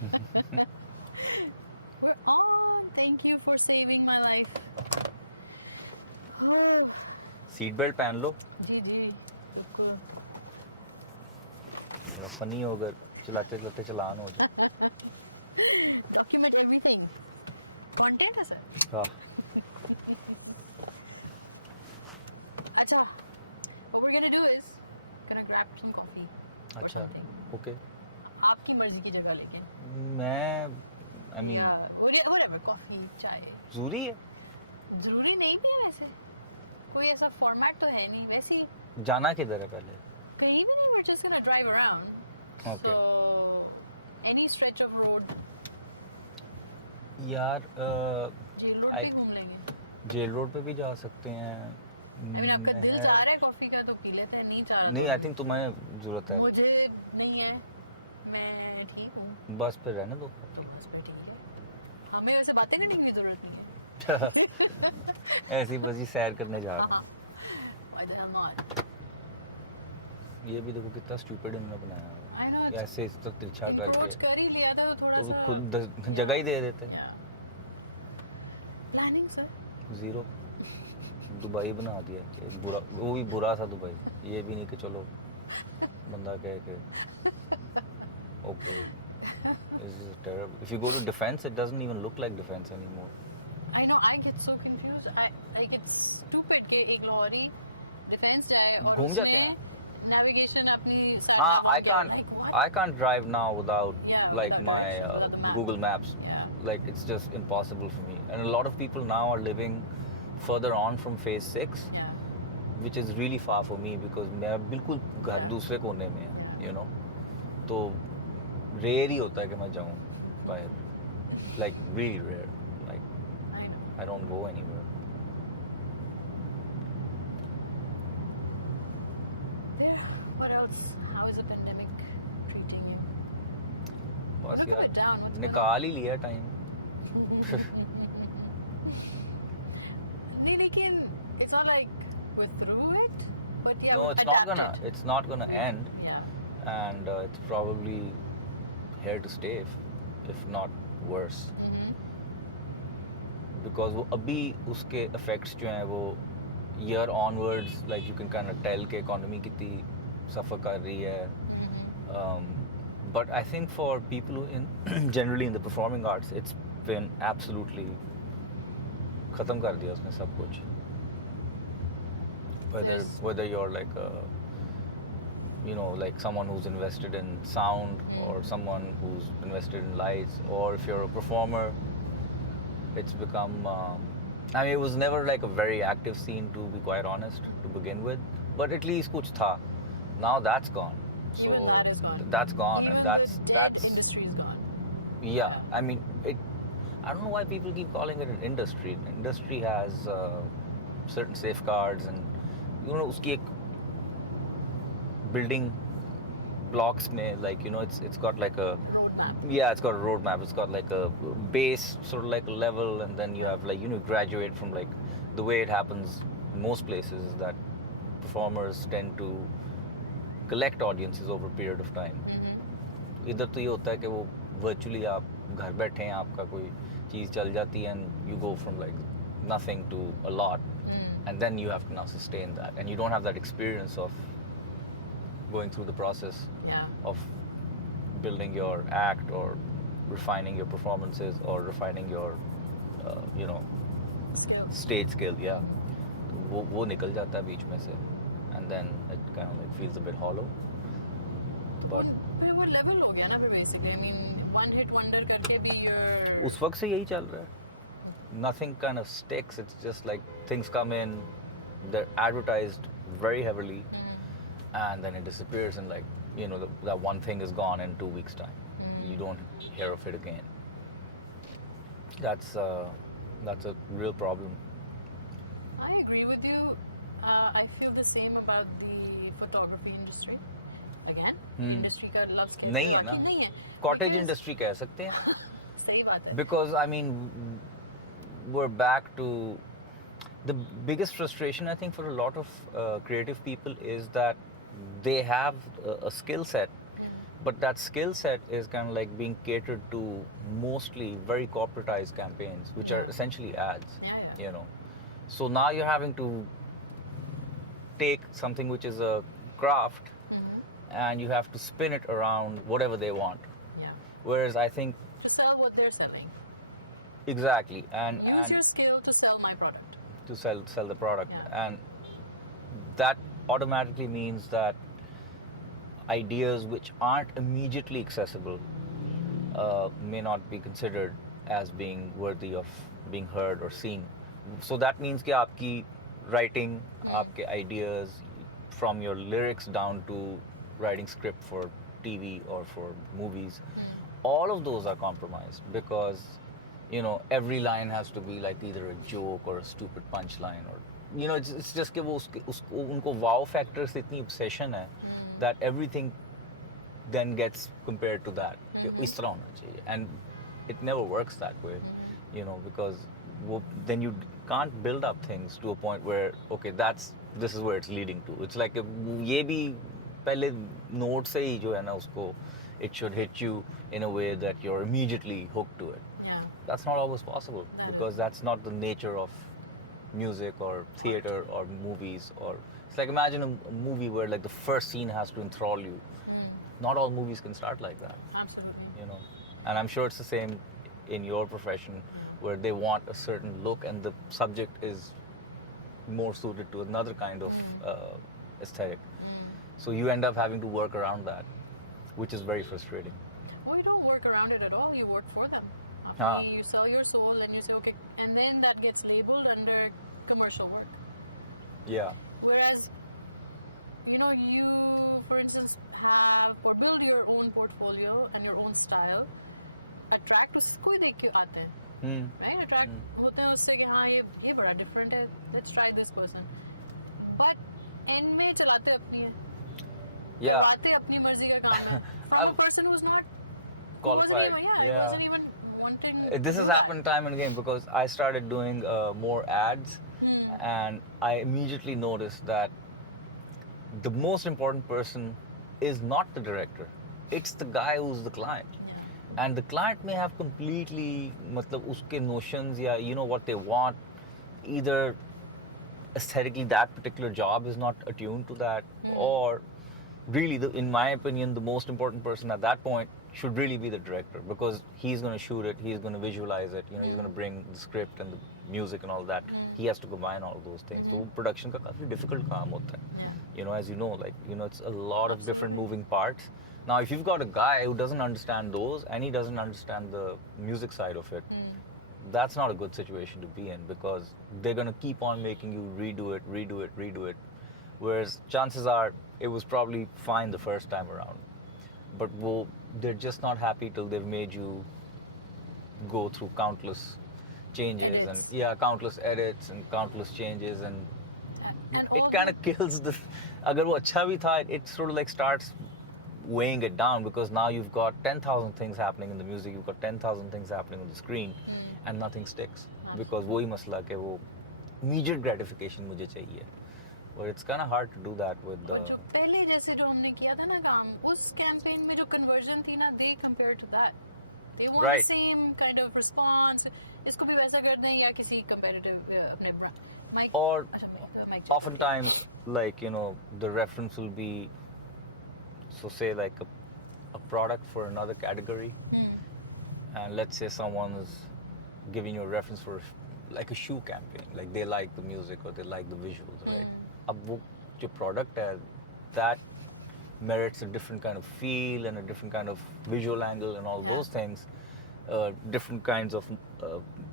We're on. Thank you for saving my life. Oh. Seat belt पहन लो. जी जी बिल्कुल. थोड़ा funny हो अगर चलाते चलाते चलान हो जाए. Document everything. Content है सर. हाँ. अच्छा. What we're gonna do is gonna grab some coffee. or अच्छा. something. ओके. आपकी मर्जी की जगह लेके. मैं I mean Yeah, whatever, coffee, चाय. जरूरी है. जरूरी नहीं भी है वैसे. कोई ऐसा फॉर्मेट तो है नहीं वैसे ही. जाना किधर है पहले? कहीं भी नहीं. We're just gonna drive around. Okay. So any stretch of road. यार जेल रोड I- पे घूम लेंगे. जेल रोड पे भी जा सकते हैं. I mean, आपका दिल चाह रहा है कॉफी का तो पी लेते हैं. नहीं चाह रहा नहीं, तो आई थिंक तुम्हें जरूरत है. मुझे नहीं है. मैं ठीक हूँ. बस पे रहने दो. तो बस पे ठीक है. हमें वैसे बातें करने की जरूरत नहीं है. ऐसी बस ही सैर करने जा रहे हैं. Why the hell not? ये भी देखो कितना स्टूपिड इन्होंने बनाया है. I know. ऐसे इस तक तिरछा Approach करके कर ही लिया था तो थोड़ा तो सा. खुद जगह ही दे देते. Yeah. Planning sir. Zero. Dubai बना दिया. एक बुरा, वो भी बुरा सा दुबई. ये भी नहीं कि चलो बंदा कहे कि okay. This is terrible. If you go to defense, it doesn't even look like defense anymore. I know. I get so confused. I get stupid कि एक लॉरी डिफेंस जाए और घूम जाते उसमें हैं. नेविगेशन अपनी side हाँ, में I क्या, can't like what? I can't drive now without Yeah, like without my directions, without the map. Google Maps. Yeah. Like it's just impossible for me. And a lot of people now are living further on from phase 6, Yeah. which is really far for me because मैं बिल्कुल घर Yeah. दूसरे कोने में है, Yeah. you know. तो rare ही होता है कि मैं जाऊँ बाहर. Like really rare. Like I know. I don't go anywhere. Yeah. What else? How is the pandemic treating you? बस Look यार it down. What's निकाल ही लिया टाइम. नहीं लेकिन it's not like we're through it, but yeah. No, we're it's not adapted. gonna end, Yeah. and it's probably here to stay if not worse. Because वो अभी उसके effects जो हैं वो year onwards, like you can kind of tell कि economy कितनी suffer कर रही है. But I think for people who generally in the performing arts, it's been absolutely खत्म कर दिया उसने सब कुछ. Yes. Whether you're like a, you know, like someone who's invested in sound or someone who's invested in lights, or if you're a performer, it's become I mean, it was never like a very active scene, to be quite honest, to begin with, but at least kuch tha. Now that's gone. So Even that is gone. that's gone. Even And the that's dead industry is gone. yeah, I mean it. I don't know why people keep calling it an industry. An industry has certain safeguards, and you know uski ek building blocks mein, like, you know, it's got like a Roadmap. yeah, it's got a roadmap. It's got like a base, sort of like a level, and then you have like, you know, graduate from like the way it happens in most places is that performers tend to collect audiences over a period of time. इधर तो ये होता है कि वो virtually आप घर बैठे हैं, आपका कोई चीज़ चल जाती है, and you go from like nothing to a lot, and then you have to now sustain that, and you don't have that experience of going through the process Yeah. of building your act or refining your performances or refining your you know, Skills. stage skill. Yeah, वो निकल जाता है बीच में से, and then it kind of like feels a bit hollow. But फिर वो level हो गया ना फिर basically. I mean, one hit wonder करके भी you're. उस वक्त से यही चल रहा है. Nothing kind of sticks. It's just like things come in, they're advertised very heavily, and then it disappears, and like, you know, that one thing is gone in 2 weeks' time. You don't hear of it again. That's a real problem. I agree with you. I feel the same about the photography industry. Again, industry का love scale नहीं है ना. नहीं है. Cottage Because- industry कह सकते हैं. सही बात है. Because I mean, we're back to the biggest frustration I think for a lot of creative people is that they have a skill set but that skill set is kind of like being catered to mostly very corporatized campaigns, which are essentially ads. Yeah. You know, so now you're having to take something which is a craft and you have to spin it around whatever they want. Yeah. Whereas I think To sell what they're selling. exactly, and Use your skill to sell my product. to sell the product, Yeah. and that automatically means that ideas which aren't immediately accessible may not be considered as being worthy of being heard or seen. So that means कि आपकी writing, आपके ideas, from your lyrics down to writing script for TV or for movies, all of those are compromised because every line has to be like either a joke or a stupid punchline, or it's just कि वो उसको उनको wow factor से इतनी obsession है that everything then gets compared to that कि इस तरह होना चाहिए, and it never works that way, because then you can't build up things to a point where okay, this is where it's leading to. It's like ये भी पहले note से ही जो है ना उसको it should hit you in a way that you're immediately hooked to it. That's not always possible because that's not the nature of music or theater or movies. Or it's like imagine a movie where like the first scene has to enthrall you. Not all movies can start like that. Absolutely. And I'm sure it's the same in your profession where they want a certain look and the subject is more suited to another kind of aesthetic. So you end up having to work around that, which is very frustrating. Well, you don't work around it at all. You work for them. You sell your soul and you say, okay, and then that gets labeled under commercial work. Yeah. Whereas, you, for instance, have or build your own portfolio and your own style. Attract उसको ही देख के आते हैं, right? Attract होते हैं उससे कि हाँ ये बड़ा different है. Let's try this person. But end में चलाते अपनी है. Yeah. बातें अपनी मर्जी का काम है. From a person who's not qualified. Wasn't even wanting. This has happened time and again because I started doing more ads, and I immediately noticed that the most important person is not the director. It's the guy who's the client. And the client may have completely मतलब उसके notions या what they want. Either aesthetically that particular job is not attuned to that, or really, in my opinion, the most important person at that point should really be the director because he's going to shoot it, he's going to visualize it, he's going to bring the script and the music and all that. He has to combine all of those things. So production का काफी difficult काम होता है. As you know, it's a lot of different moving parts. Now, if you've got a guy who doesn't understand those and he doesn't understand the music side of it, that's not a good situation to be in because they're going to keep on making you redo it. Whereas chances are it was probably fine the first time around. But they're just not happy till they've made you go through countless changes and countless edits and countless changes and it kind of kills the. अगर वो अच्छा भी था, it sort of like starts weighing it down because now you've got 10,000 things happening in the music, you've got 10,000 things happening on the screen, and nothing sticks because वही मसला कि वो immediate gratification मुझे चाहिए. But it's kind of hard to do that with the. जो पहले जैसे जो हमने किया था ना काम, उस campaign में जो conversion थी ना, they compared to that. They want the same kind of response. इसको भी वैसा कर दें या किसी competitive अपने brand. Or oftentimes, like the reference will be, so say like a product for another category, and let's say someone is giving you a reference for like a shoe campaign, like they like the music or they like the visuals, right? अब वो जो product है, that merits a different kind of feel and a different kind of visual angle and all those things. Different kinds of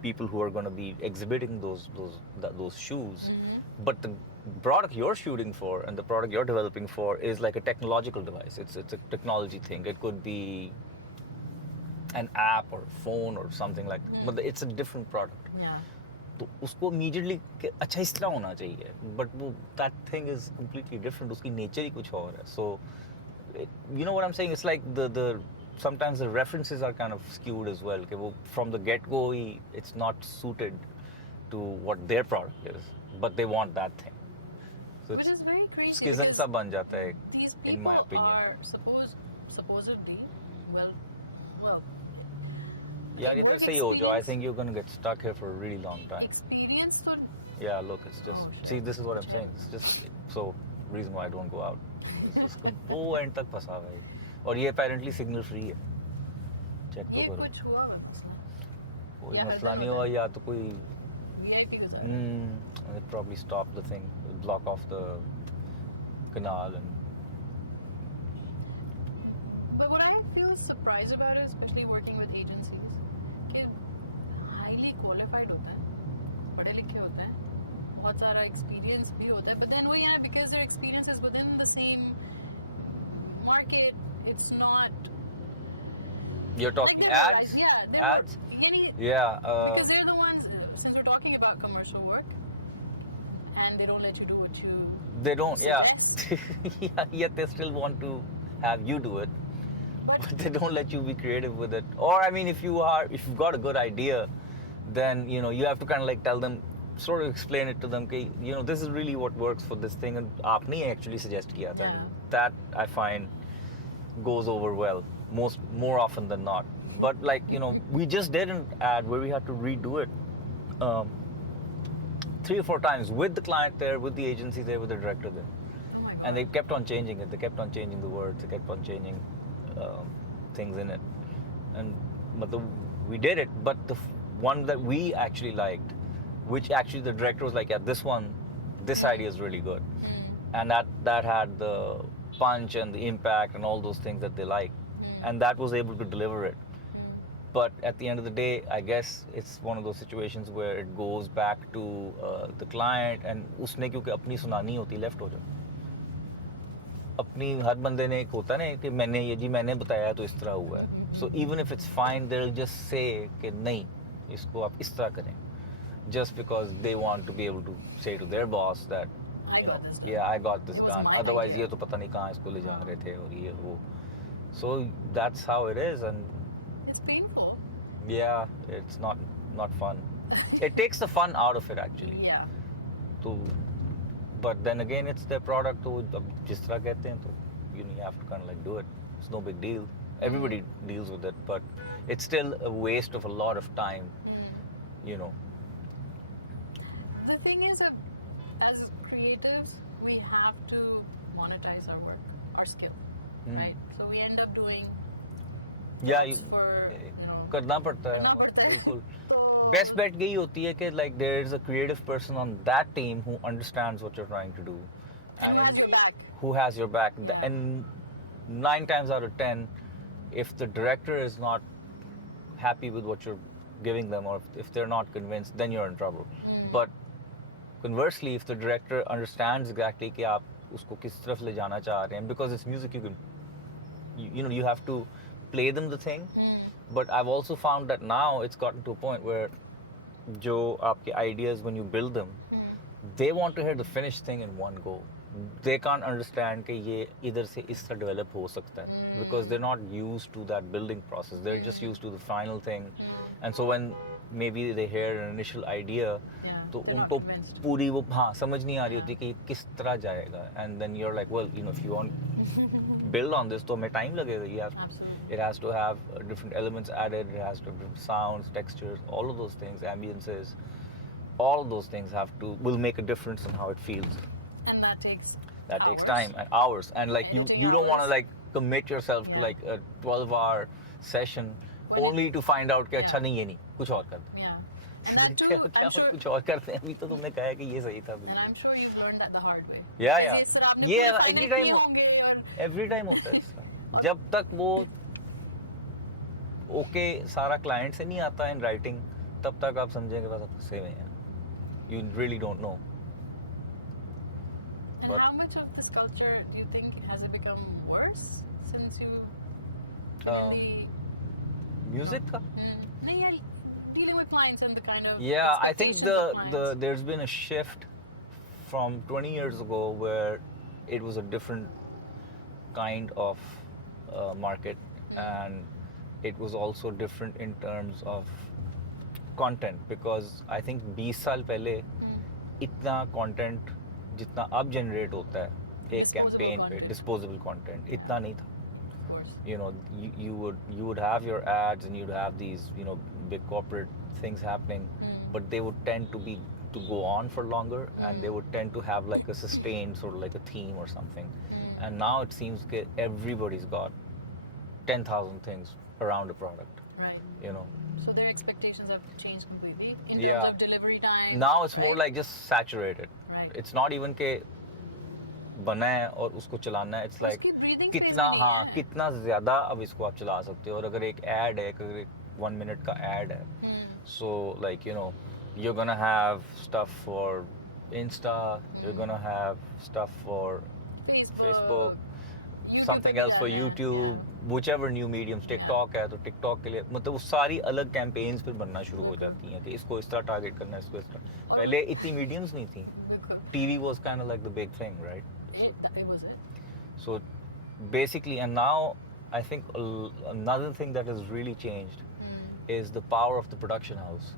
people who are going to be exhibiting those shoes. But the product you're shooting for and the product you're developing for is like a technological device. It's a technology thing. It could be an app or a phone or something like that. But it's a different product. तो उसको immediately अच्छा इस तरह होना चाहिए. But that thing is completely different. उसकी nature ही कुछ और है. So, you know what I'm saying? It's like the sometimes the references are kind of skewed as well. कि वो from the get-go it's not suited to what their product is, but they want that thing. So which is very crazy. Schism सा बन जाता है, these in my people opinion. are supposed supposedly, well, Yeah, you work say yo, I experience- think you're gonna get stuck here for a really long time. experience to Yeah, look, it's just Oh, shit. see, this is what I'm Shit. saying. It's just so reason why I don't go out. It's just वो end तक फंसा हुआ है और ये apparently signal free है. Check तो ये करो. कुछ हुआ मसला कोई या मसला हरकत नहीं होता हुआ है। या तो कोई VIP गुजार they probably stop the thing, block off the canal and But what I feel surprised about is, especially working with agencies, कि highly qualified होता है, पढ़े लिखे होते हैं, बहुत सारा experience भी होता है, but then वही है ना, because their experience is within the same market, it's not. you're talking like they're ads. Yeah, Ads. Yeah. Yeah. Because they're the ones. Since we're talking about commercial work, and they don't let you do what you. They don't. Yeah. suggest, Yeah. Yet they still want to have you do it. But But they don't let you be creative with it. Or I mean, if you've got a good idea, then you have to kind of like tell them, sort of explain it to them. Okay, this is really what works for this thing, and आपने actually suggest किया था. Yeah. That I find goes over well more often than not. But like we just did an ad where we had to redo it 3 or 4 times with the client there, with the agency there, with the director there. oh my god. And they kept on changing it. They kept on changing the words. They kept on changing things in it. But we did it. But the one that we actually liked, which actually the director was like, yeah, this idea is really good. And that had the punch and the impact and all those things that they like. And that was able to deliver it. But at the end of the day, I guess it's one of those situations where it goes back to the client, and उसने क्योंकि अपनी सुनानी होती, left हो जाओ. अपनी हर बंदे ने एक होता है ना कि मैंने बताया तो इस तरह हुआ है. So even if it's fine, they'll just say कि नहीं, इसको आप इस तरह करें. Just because they want to be able to say to their boss that, I got this done. yeah, I got this It was done. my Otherwise, idea. ये तो पता नहीं कहाँ इसको ले जा रहे थे और ये वो. So that's how it is, and It's painful. yeah, it's not fun. It takes the fun out of it actually. Yeah. But then again, it's their product. तो अब जिस तरह कहते हैं तो you have to kind of like do it. It's no big deal. Everybody deals with it, but it's still a waste of a lot of time. The thing is, as creatives, we have to monetize our work, our skill, right? So we end up doing Yeah, jobs for, करना पड़ता है. करना पड़ता है. बिल्कुल. तो- Best bet यही होती है कि like there is a creative person on that team who understands what you're trying to do, And who has your back. who has your back. Yeah. And 9 times out of 10, if the director is not happy with what you're giving them, or if they're not convinced, then you're in trouble. But conversely, if the director understands exactly कि आप उसको किस तरफ ले जाना चाह रहे हैं, because it's music, you have to play them the thing. But I've also found that now it's gotten to a point where जो आपके ideas, when you build them, they want to hear the finished thing in one go. They can't understand कि ये इधर से इस तरह develop हो सकता है, because they're not used to that building process. They're just used to the final thing. And so when maybe they hear an initial idea, तो they're not उनको convinced. पूरी वो समझ नहीं आ रही होती कि किस तरह जाएगा. And then you're like, well, if you want build on this, तो हमें time लगेगा. Absolutely. It has to have different elements added. It has to have different sounds, textures, all of those things, ambiences. All of those things will make a difference in how it feels. And that takes Takes hours. time and hours. And like Editing you don't want to hours. like commit yourself to Yeah. like a 12-hour session When only to find out कि अच्छा Yeah. नहीं ये नहीं कुछ और कर दे. Yeah. And that too, क्या I'm sure, कुछ और करते हैं. अभी तो तुमने कहा है कि ये सही था. and I'm sure you've learned that the hard way. Yeah, जैसे yeah. इस तरह आपने Yeah, पूरे every finance time किए हो- होंगे और एवरी टाइम होता है इसका. जब तक वो ओके सारा क्लाइंट से नहीं आता इन राइटिंग, तब तक आप समझेंगे बस आप फंसे हुए हैं. You really don't know. And But- how much of this culture do you think has it become worse since you really music का. नहीं यार, dealing with clients and the kind of Yeah, I think expectations of clients. there's been a shift from 20 years ago where it was a different kind of market, and it was also different in terms of content, because I think 20 साल पहले इतना content जितना अब generate होता है एक Disposable campaign पे, content. disposable content, इतना नहीं था. Of course. course. You would have your ads and you'd have these big corporate things happening, but they would tend to go on for longer, and they would tend to have like a sustained sort of like a theme or something. And now it seems that everybody's got 10,000 things around a product. Right. So their expectations have changed completely in Yeah. terms of delivery time. Now it's more right? like just saturated. Right. It's not even के बना है और उसको चलाना है. It's like उसकी breathing space कितना नहीं हाँ है. कितना ज़्यादा अब इसको आप चला सकते हो. और अगर एक ad है, अगर एक 1 minute का ad है, so like you're gonna have stuff for Insta, you're gonna have stuff for Facebook, YouTube something else for yeah, YouTube, whichever new mediums. TikTok है तो TikTok के लिए मतलब वो सारी अलग campaigns फिर बनना शुरू हो जाती हैं कि इसको इस तरह target करना है, इसको इस तरह. पहले इतनी mediums नहीं थी. बिल्कुल. TV was kind of like the big thing, right? It was it. So basically, and now I think another thing that has really changed is the power of the production house.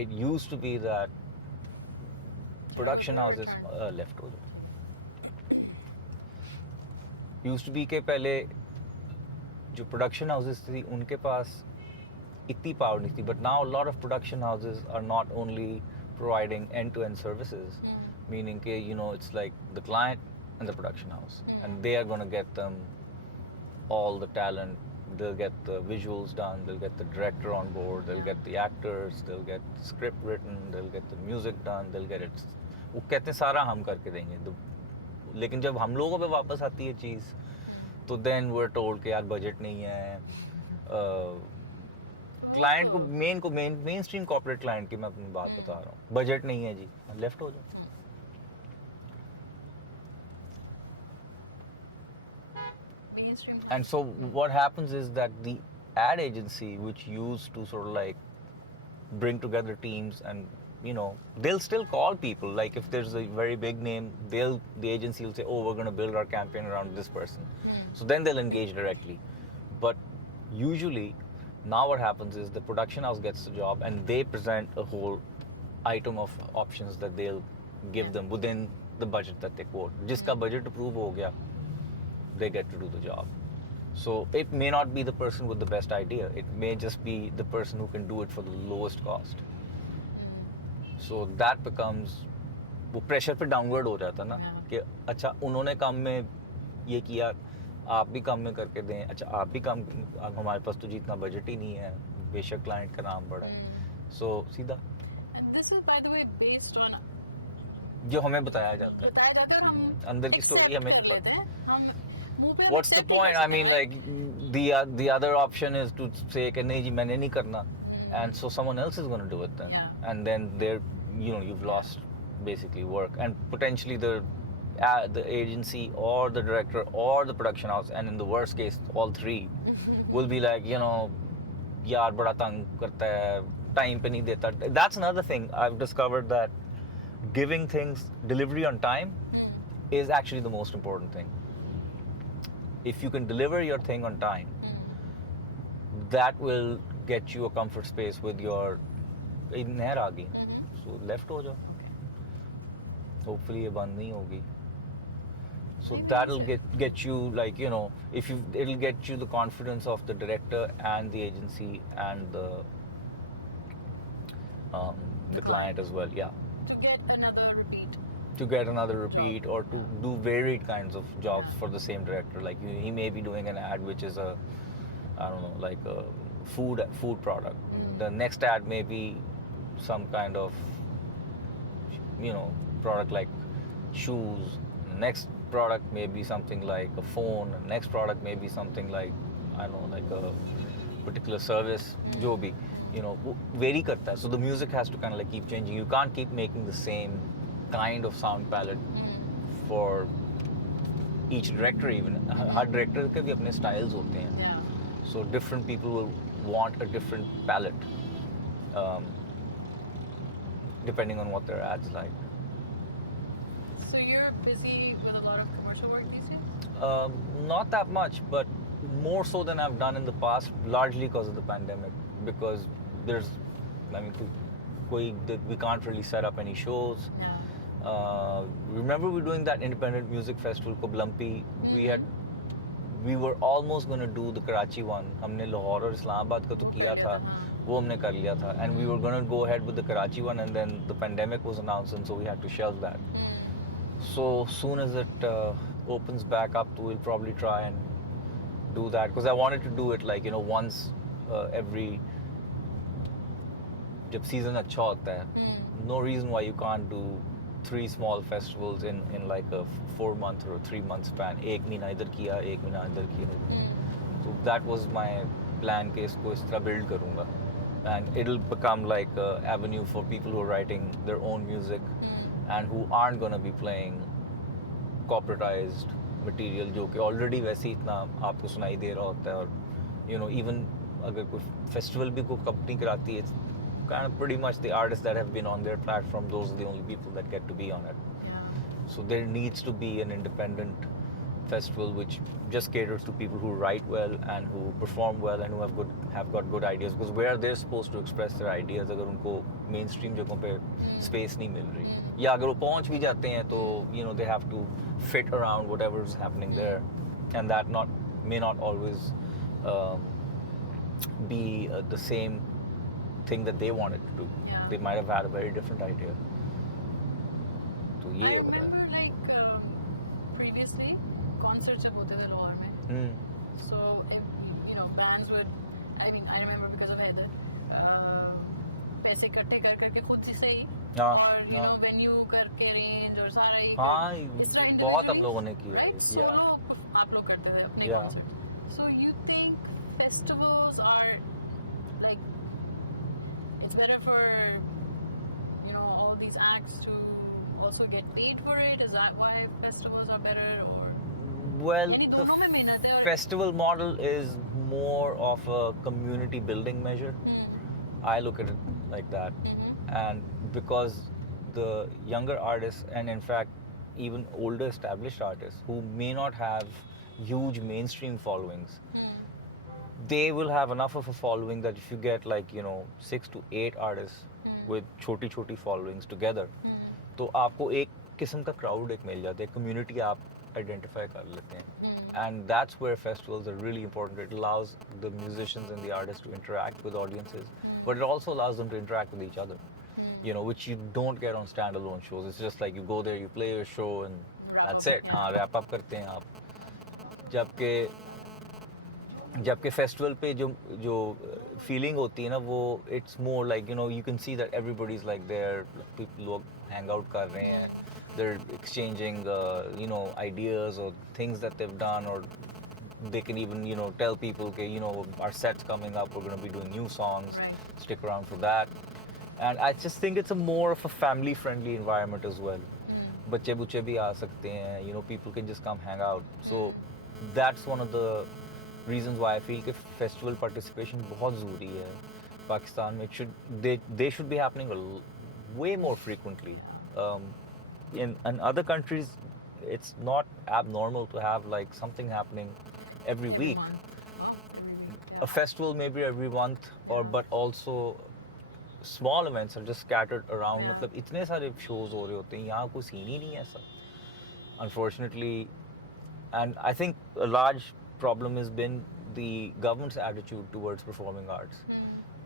It used to be that production houses left हो जाओ. Used to be के पहले जो production houses थी उनके पास इतनी power नहीं थी, but now a lot of production houses are not only providing end-to-end services, meaning के it's like the client and the production house, and they are going to get them all the talent. They'll get the visuals done, they'll get the director on board, they'll get the actors, they'll get the script written, they'll get the music done, they'll get it. वो कहते हैं सारा हम करके देंगे. लेकिन जब हम लोगों पे वापस आती है चीज़, तो then we're told कि यार बजट नहीं है. क्लाइंट को मेन स्ट्रीम कॉर्पोरेट क्लाइंट की मैं अपनी बात बता रहा हूँ. बजट नहीं है जी, लेफ्ट हो जाओ. And so what happens is that the ad agency, which used to sort of like bring together teams, and they'll still call people. Like if there's a very big name, the agency will say, oh, we're going to build our campaign around this person. So then they'll engage directly. But usually now what happens is the production house gets the job and they present a whole item of options that they'll give them within the budget that they quote. Jiska budget approve ho gaya, they get to do the job. So it may not be the person with the best idea. It may just be the person who can do it for the lowest cost. So that becomes, वो pressure पे downward हो जाता ना कि अच्छा उन्होंने काम में ये किया, आप भी काम में करके दें. अच्छा आप भी काम, हमारे पास तो जितना बजट ही नहीं है, बेशक क्लाइंट का नाम बड़ा है. So सीधा. And this is by the way based on जो हमें बताया जाता है और हम अंदर की स्टोरी हमें नहीं लेते पता. हैं. हम मुंह पे What's the point? I mean, like the other option is to say कि नहीं जी मैंने नहीं करना, and so someone else is going to do it then, and then you've lost basically work, and potentially the agency or the director or the production house, and in the worst case all three will be like यार बड़ा तंग करता है, time पे नहीं देता. That's another thing I've discovered, that giving things delivery on time is actually the most important thing. If you can deliver your thing on time, that will get you a comfort space with your नहर आ गई. So left हो जाओ. Hopefully ये बंद नहीं होगी. So that'll get you like it'll get you the confidence of the director and the agency and the client as well. Yeah. To get another repeat. Or to do varied kinds of jobs for the same director. Like he may be doing an ad which is a food product. The next ad may be some kind of product like shoes. Next product may be something like a phone. Next product may be something like like a particular service. जो भी vary करता है. So the music has to kind of like keep changing. You can't keep making the same kind of sound palette for each director. Even her director के भी अपने styles होते हैं. So different people will want a different palette depending on what their ads like. So you're busy with a lot of commercial work these days? Not that much, but more so than I've done in the past, largely because of the pandemic. Because we can't really set up any shows. Remember we were doing that independent music festival called Lumpy? We we were almost going to do the Karachi one. हमने लाहौर और इस्लामाबाद का तो किया था, वो हमने कर लिया था, and we were going to go ahead with the Karachi one, and then the pandemic was announced, and so we had to shelve that. So soon as it opens back up, we'll probably try and do that, because I wanted to do it like, you know, once every, जब season अच्छा होता है, no reason why you can't do 3 small festivals in like a 4-month or a 3-month span. एक महीना इधर किया, एक महीना इधर किया. So that was my plan कि इसको इस तरह build करूँगा, and it'll become like a avenue for people who are writing their own music and who aren't going to be playing corporatized material जो कि already वैसे ही इतना आपको सुनाई दे रहा होता है. और you know, even अगर कोई festival भी कोई company कराती है, kind of pretty much the artists that have been on their platform, those are the only people that get to be on it. So there needs to be an independent festival which just caters to people who write well and who perform well and who have got good ideas, because where they're supposed to express their ideas, अगर उनको mainstream जगहों पे space नहीं मिल रही, या अगर वो पहुंच भी जाते हैं तो you know they have to fit around whatever is happening there, and that may not always be the same thing that they wanted to do. They might have had a very different idea. So I remember like previously concerts जब होते थे लाहौर में, so if, you know, bands would, I mean I remember because of Heather, पैसे इकट्ठे कर करके खुद से ही, और you know venue करके arrange और सारा ही, हाँ बहुत हम लोगों ने किया, right? Solo आप लोग करते थे अपने concerts. So you think festivals are like, it's better for, you know, all these acts to also get paid for it? Is that why festivals are better? Or well, the festival model is more of a community building measure. I look at it like that. And because the younger artists, and in fact even older established artists who may not have huge mainstream followings, they will have enough of a following that if you get like, you know, 6 to 8 artists with छोटी followings together, तो आपको एक किस्म का crowd एक मिल जाता है, community आप identify कर लेते हैं. And that's where festivals are really important. It allows the musicians and the artists to interact with audiences, but it also allows them to interact with each other, you know, which you don't get on standalone shows. It's just like you go there, you play your show, and that's it. हाँ, wrap up करते हैं आप. जबकि festival पे जो feeling होती है ना, वो it's more like, you know, you can see that everybody is like there, लोग हैंग आउट कर रहे हैं, they're exchanging you know, ideas or things that they've done, or they can even, you know, tell people okay, you know, our set's coming up, we're going to be doing new songs, stick around for that. And I just think it's a more of a family friendly environment as well. बच्चे बुच्चे भी आ सकते हैं, you know, people can just come hang out. So that's one of the reasons why I feel that festival participation बहुत ज़रूरी है पाकिस्तान में. They should be happening way more frequently. In other countries, it's not abnormal to have like something happening every week. A festival maybe every month, or but also small events are just scattered around. मतलब इतने सारे shows हो रहे होते हैं, यहाँ कोई scene ही नहीं है ऐसा, unfortunately. And I think a large problem has been the government's attitude towards performing arts,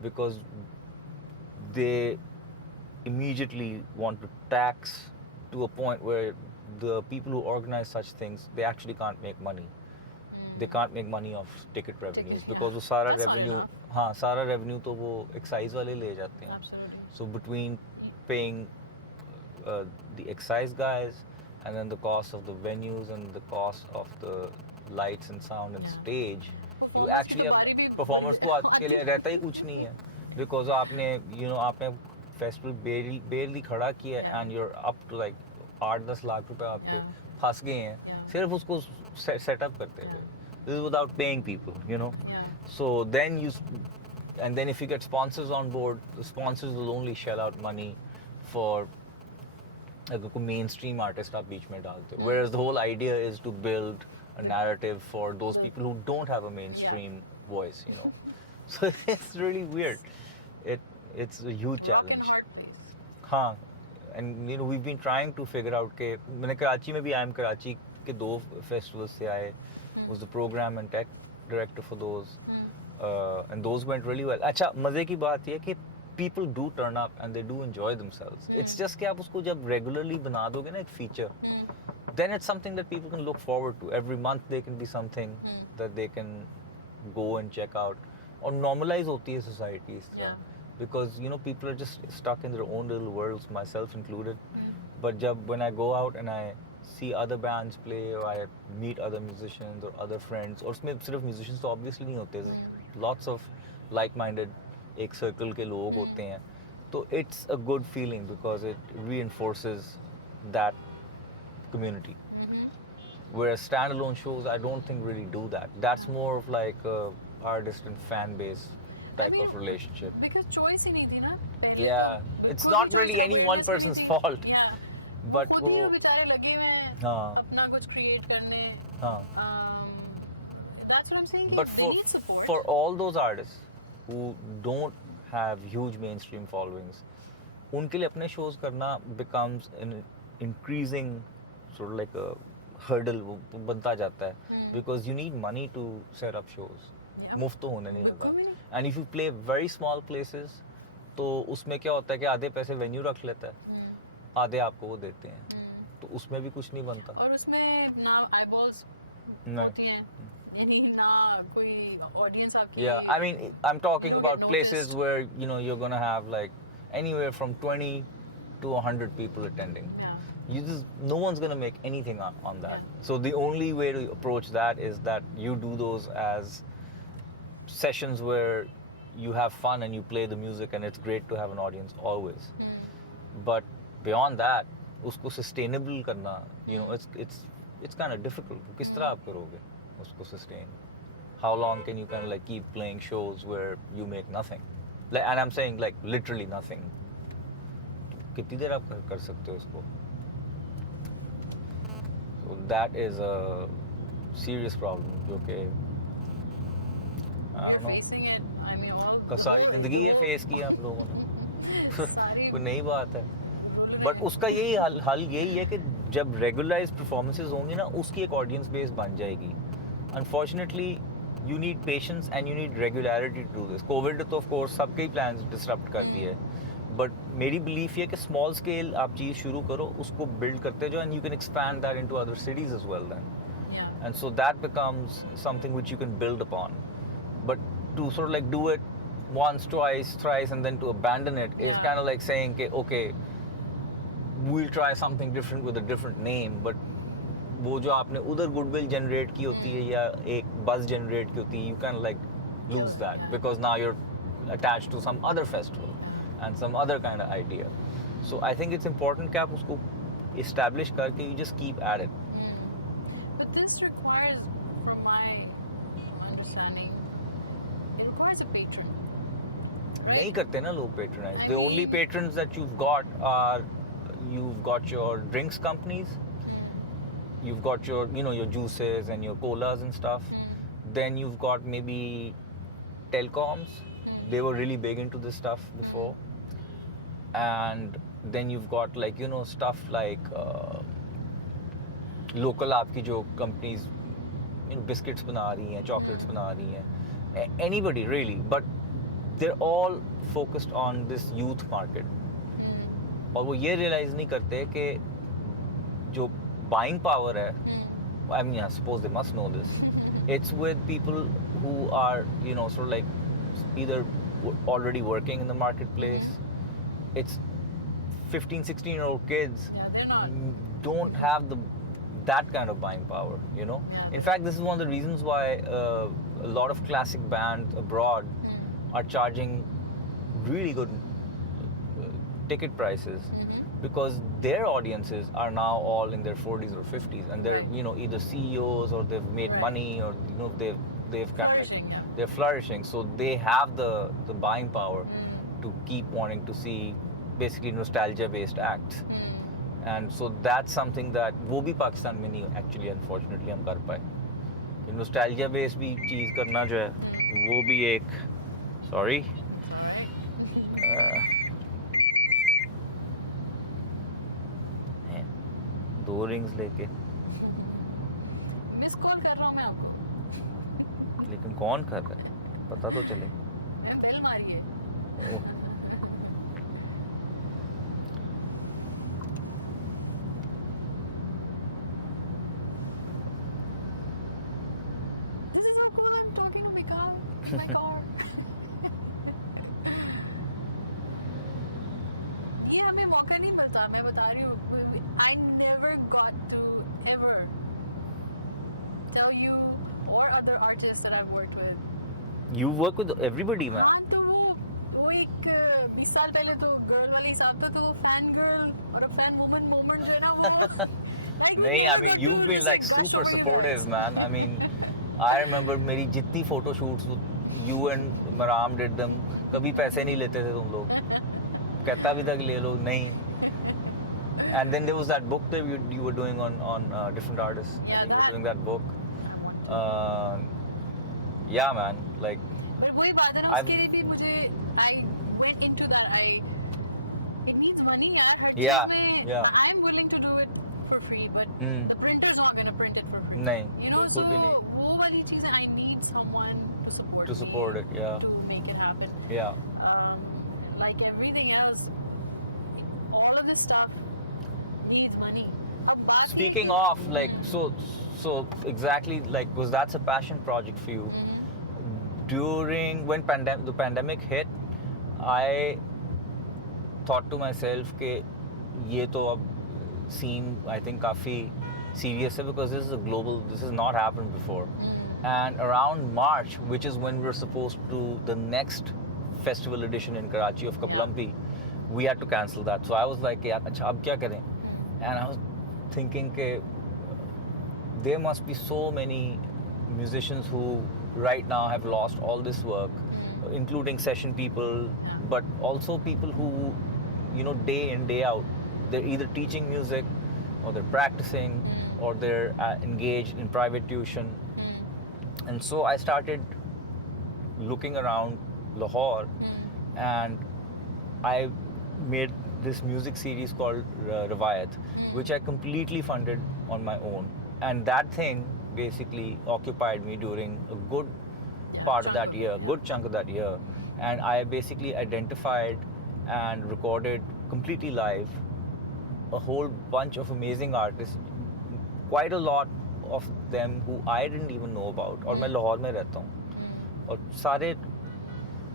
because they immediately want to tax to a point where the people who organize such things, they actually can't make money. They can't make money off ticket revenues, because वो सारा revenue, हाँ, सारा revenue तो वो excise वाले ले जाते हैं. So between paying the excise guys, and then the cost of the venues and the cost of the lights and sound and stage, you actually have performers को के लिए रहता ही कुछ नहीं है, because आपने, you know, आपने festival barely खड़ा किया, and you're up to like 8-10 lakh रुपए आपके फंस गए हैं सिर्फ उसको set up करते हुए. This is without paying people, you know. So then if you get sponsors on board, the sponsors will only shell out money for अगर कोई mainstream artist आप बीच में डालते हो, whereas the whole idea is to build a narrative for those people who don't have a mainstream voice, you know. So it's really weird. It's a huge challenge. Rock and hard place. हाँ, and you know, we've been trying to figure out कि मैंने कराची में भी, I'm Karachi के 2 festivals से आए, was the program and tech director for those. And those went really well. अच्छा मजे की बात ये कि people do turn up and they do enjoy themselves. It's just कि आप उसको जब regularly बना दोगे ना एक feature, then it's something that people can look forward to. Every month there can be something that they can go and check out. और normalize होती है society इस तरह. Because you know people are just stuck in their own little worlds, myself included. But when I go out and I see other bands play or I meet other musicians or other friends, और उसमें सिर्फ musicians तो obviously नहीं होते, lots of like-minded एक circle के लोग होते हैं, तो it's a good feeling because it reinforces that community. Whereas standalone shows, I don't think really do that. That's more of like a artist and fan base type of relationship. Because choice ही नहीं थी ना. Yeah, it's not really any one person's fault. Yeah. But खुद ही वो बेचारे लगे हुए हैं अपना कुछ create करने. That's what I'm saying. But for all those artists who don't have huge mainstream followings, उनके लिए अपने shows करना becomes an increasing sort of like a hurdle वो बनता जाता है, because you need money to set up shows. मुफ्त तो होने नहीं लगा. And if you play very small places, तो उसमें क्या होता है कि आधे पैसे वेन्यू रख लेता है, आधे आपको वो देते हैं, तो उसमें भी कुछ नहीं बनता. और उसमें ना eyeballs होती हैं, यानी ना कोई audience आपकी. Yeah, I mean, I'm talking about places where you know you're gonna have like anywhere from 20 to 100 people attending. No one's gonna make anything on that. So the only way to approach that is that you do those as sessions where you have fun and you play the music, and it's great to have an audience always. But beyond that, उसको sustainable करना, you know, it's kind of difficult. किस तरह आप करोगे उसको sustain? How long can you kind of like keep playing shows where you make nothing? Like, and I'm saying like literally nothing. कितनी देर आप कर सकते हो उसको? So that is a serious problem, जो कि I don't know. Facing it, I mean, सारी जिंदगी ये फेस किया आप लोगों ने. कोई नई बात है. बट उसका यही हल यही है कि जब रेगुलराइज्ड परफॉर्मेंसेस होंगी ना, उसकी एक ऑडियंस बेस बन जाएगी. Unfortunately you need patience and you need regularity to do this. Covid तो ऑफ कोर्स सबके ही प्लान्स डिसरप्ट कर दिए, बट मेरी बिलीफ ये कि स्मॉल स्केल आप चीज़ शुरू करो, उसको बिल्ड करते जाओ, and you can expand that into other cities as well then, and so that becomes something which you can build upon. But to sort of like do it once, twice, thrice, and then to abandon it is kind of like saying, okay, we'll try something different with a different name. But वो जो आपने उधर goodwill generate की होती है या एक buzz generate की होती है, you kind of like lose that because now you're attached to some other festival and some other kind of idea. So I think it's important कि आप उसको establish करके you just keep at it. But this requires, from my understanding, as a patron, right? नहीं करते ना लोग patronize. The only patrons that you've got your drinks companies, you've got your, you know, your juices and your colas and stuff. Then you've got maybe telecoms. They were really big into this stuff before. And then you've got like, you know, stuff like local आपकी जो companies, you know, biscuits बना रही हैं, chocolates बना रही हैं. Anybody really, but they're all focused on this youth market. और वो ये realize नहीं करते कि जो buying power है, I mean, I suppose they must know this. It's with people who are, you know, sort of like either already working in the marketplace. It's 15, 16-year-old kids don't have that kind of buying power, you know. In fact, this is one of the reasons why a lot of classic bands abroad are charging really good ticket prices, because their audiences are now all in their 40s or 50s, and they're, you know, either CEOs or they've made money, or you know, they've kind of like, they're flourishing, so they have the buying power to keep wanting to see basically nostalgia based acts. And so that's something that वो भी पाकिस्तान में नहीं actually unfortunately हम कर पाए. nostalgia based भी चीज़ करना जो है वो भी एक sorry दो रिंग्स लेके मिस कॉल कर रहा हूँ मैं आपको. लेकिन कौन कर रहा है पता तो चले. मैं फिल्म आ रही है. ओह. This is so cool. I'm talking to Mekaal in my car. ये हमें मौका नहीं मिलता. मैं बता रही हूँ. I never got to ever tell you or other artists that I've worked with. You work with everybody, man. हाँ तो वो एक 20 साल पहले तो गर्ल वाले हिसाब था तो फैन गर्ल और फैन वुमन मोमेंट जो है ना वो like, नहीं, I mean you've been like super supportive, man. I mean, I remember मेरी जितनी photo shoots you and Maram did them, कभी पैसे नहीं लेते थे तुम लोग. कहता भी था कि ले लो, नहीं. And then there was that book that you were doing on different artists. Yeah, I think you were that. doing that book. Yeah, man. Like. पर वही बात है ना उसके लिए भी मुझे I went into that. It needs money यार हर Yeah, चीज में. yeah. I'm willing to do it for free, but the printer's not gonna print it for free. नहीं, You know, बिल्कुल so भी नहीं. वो वाली चीजें I need someone to support. To support me it, yeah. To make it happen. Yeah. Like everything else, all of this stuff needs money. अब बाकी- Speaking of, like, so exactly, like, was that a passion project for you? During when the pandemic hit, I thought to myself कि ये तो अब scene I think काफी serious है because this has not happened before. And around March, which is when we're supposed to do the next festival edition in Karachi of Kaplampi, we had to cancel that. So I was like, यार अच्छा अब क्या करें? And I was thinking कि there must be so many musicians who right now have lost all this work, including session people, but also people who, you know, day in, day out, they're either teaching music or they're practicing or they're engaged in private tuition. And so I started looking around Lahore and I made this music series called Ravayat, which I completely funded on my own. And that thing basically occupied me during a good part of that year, good chunk of that year. And I basically identified and recorded completely live a whole bunch of amazing artists, quite a lot of them who I didn't even know about. और मैं लाहौर में रहता हूँ और सारे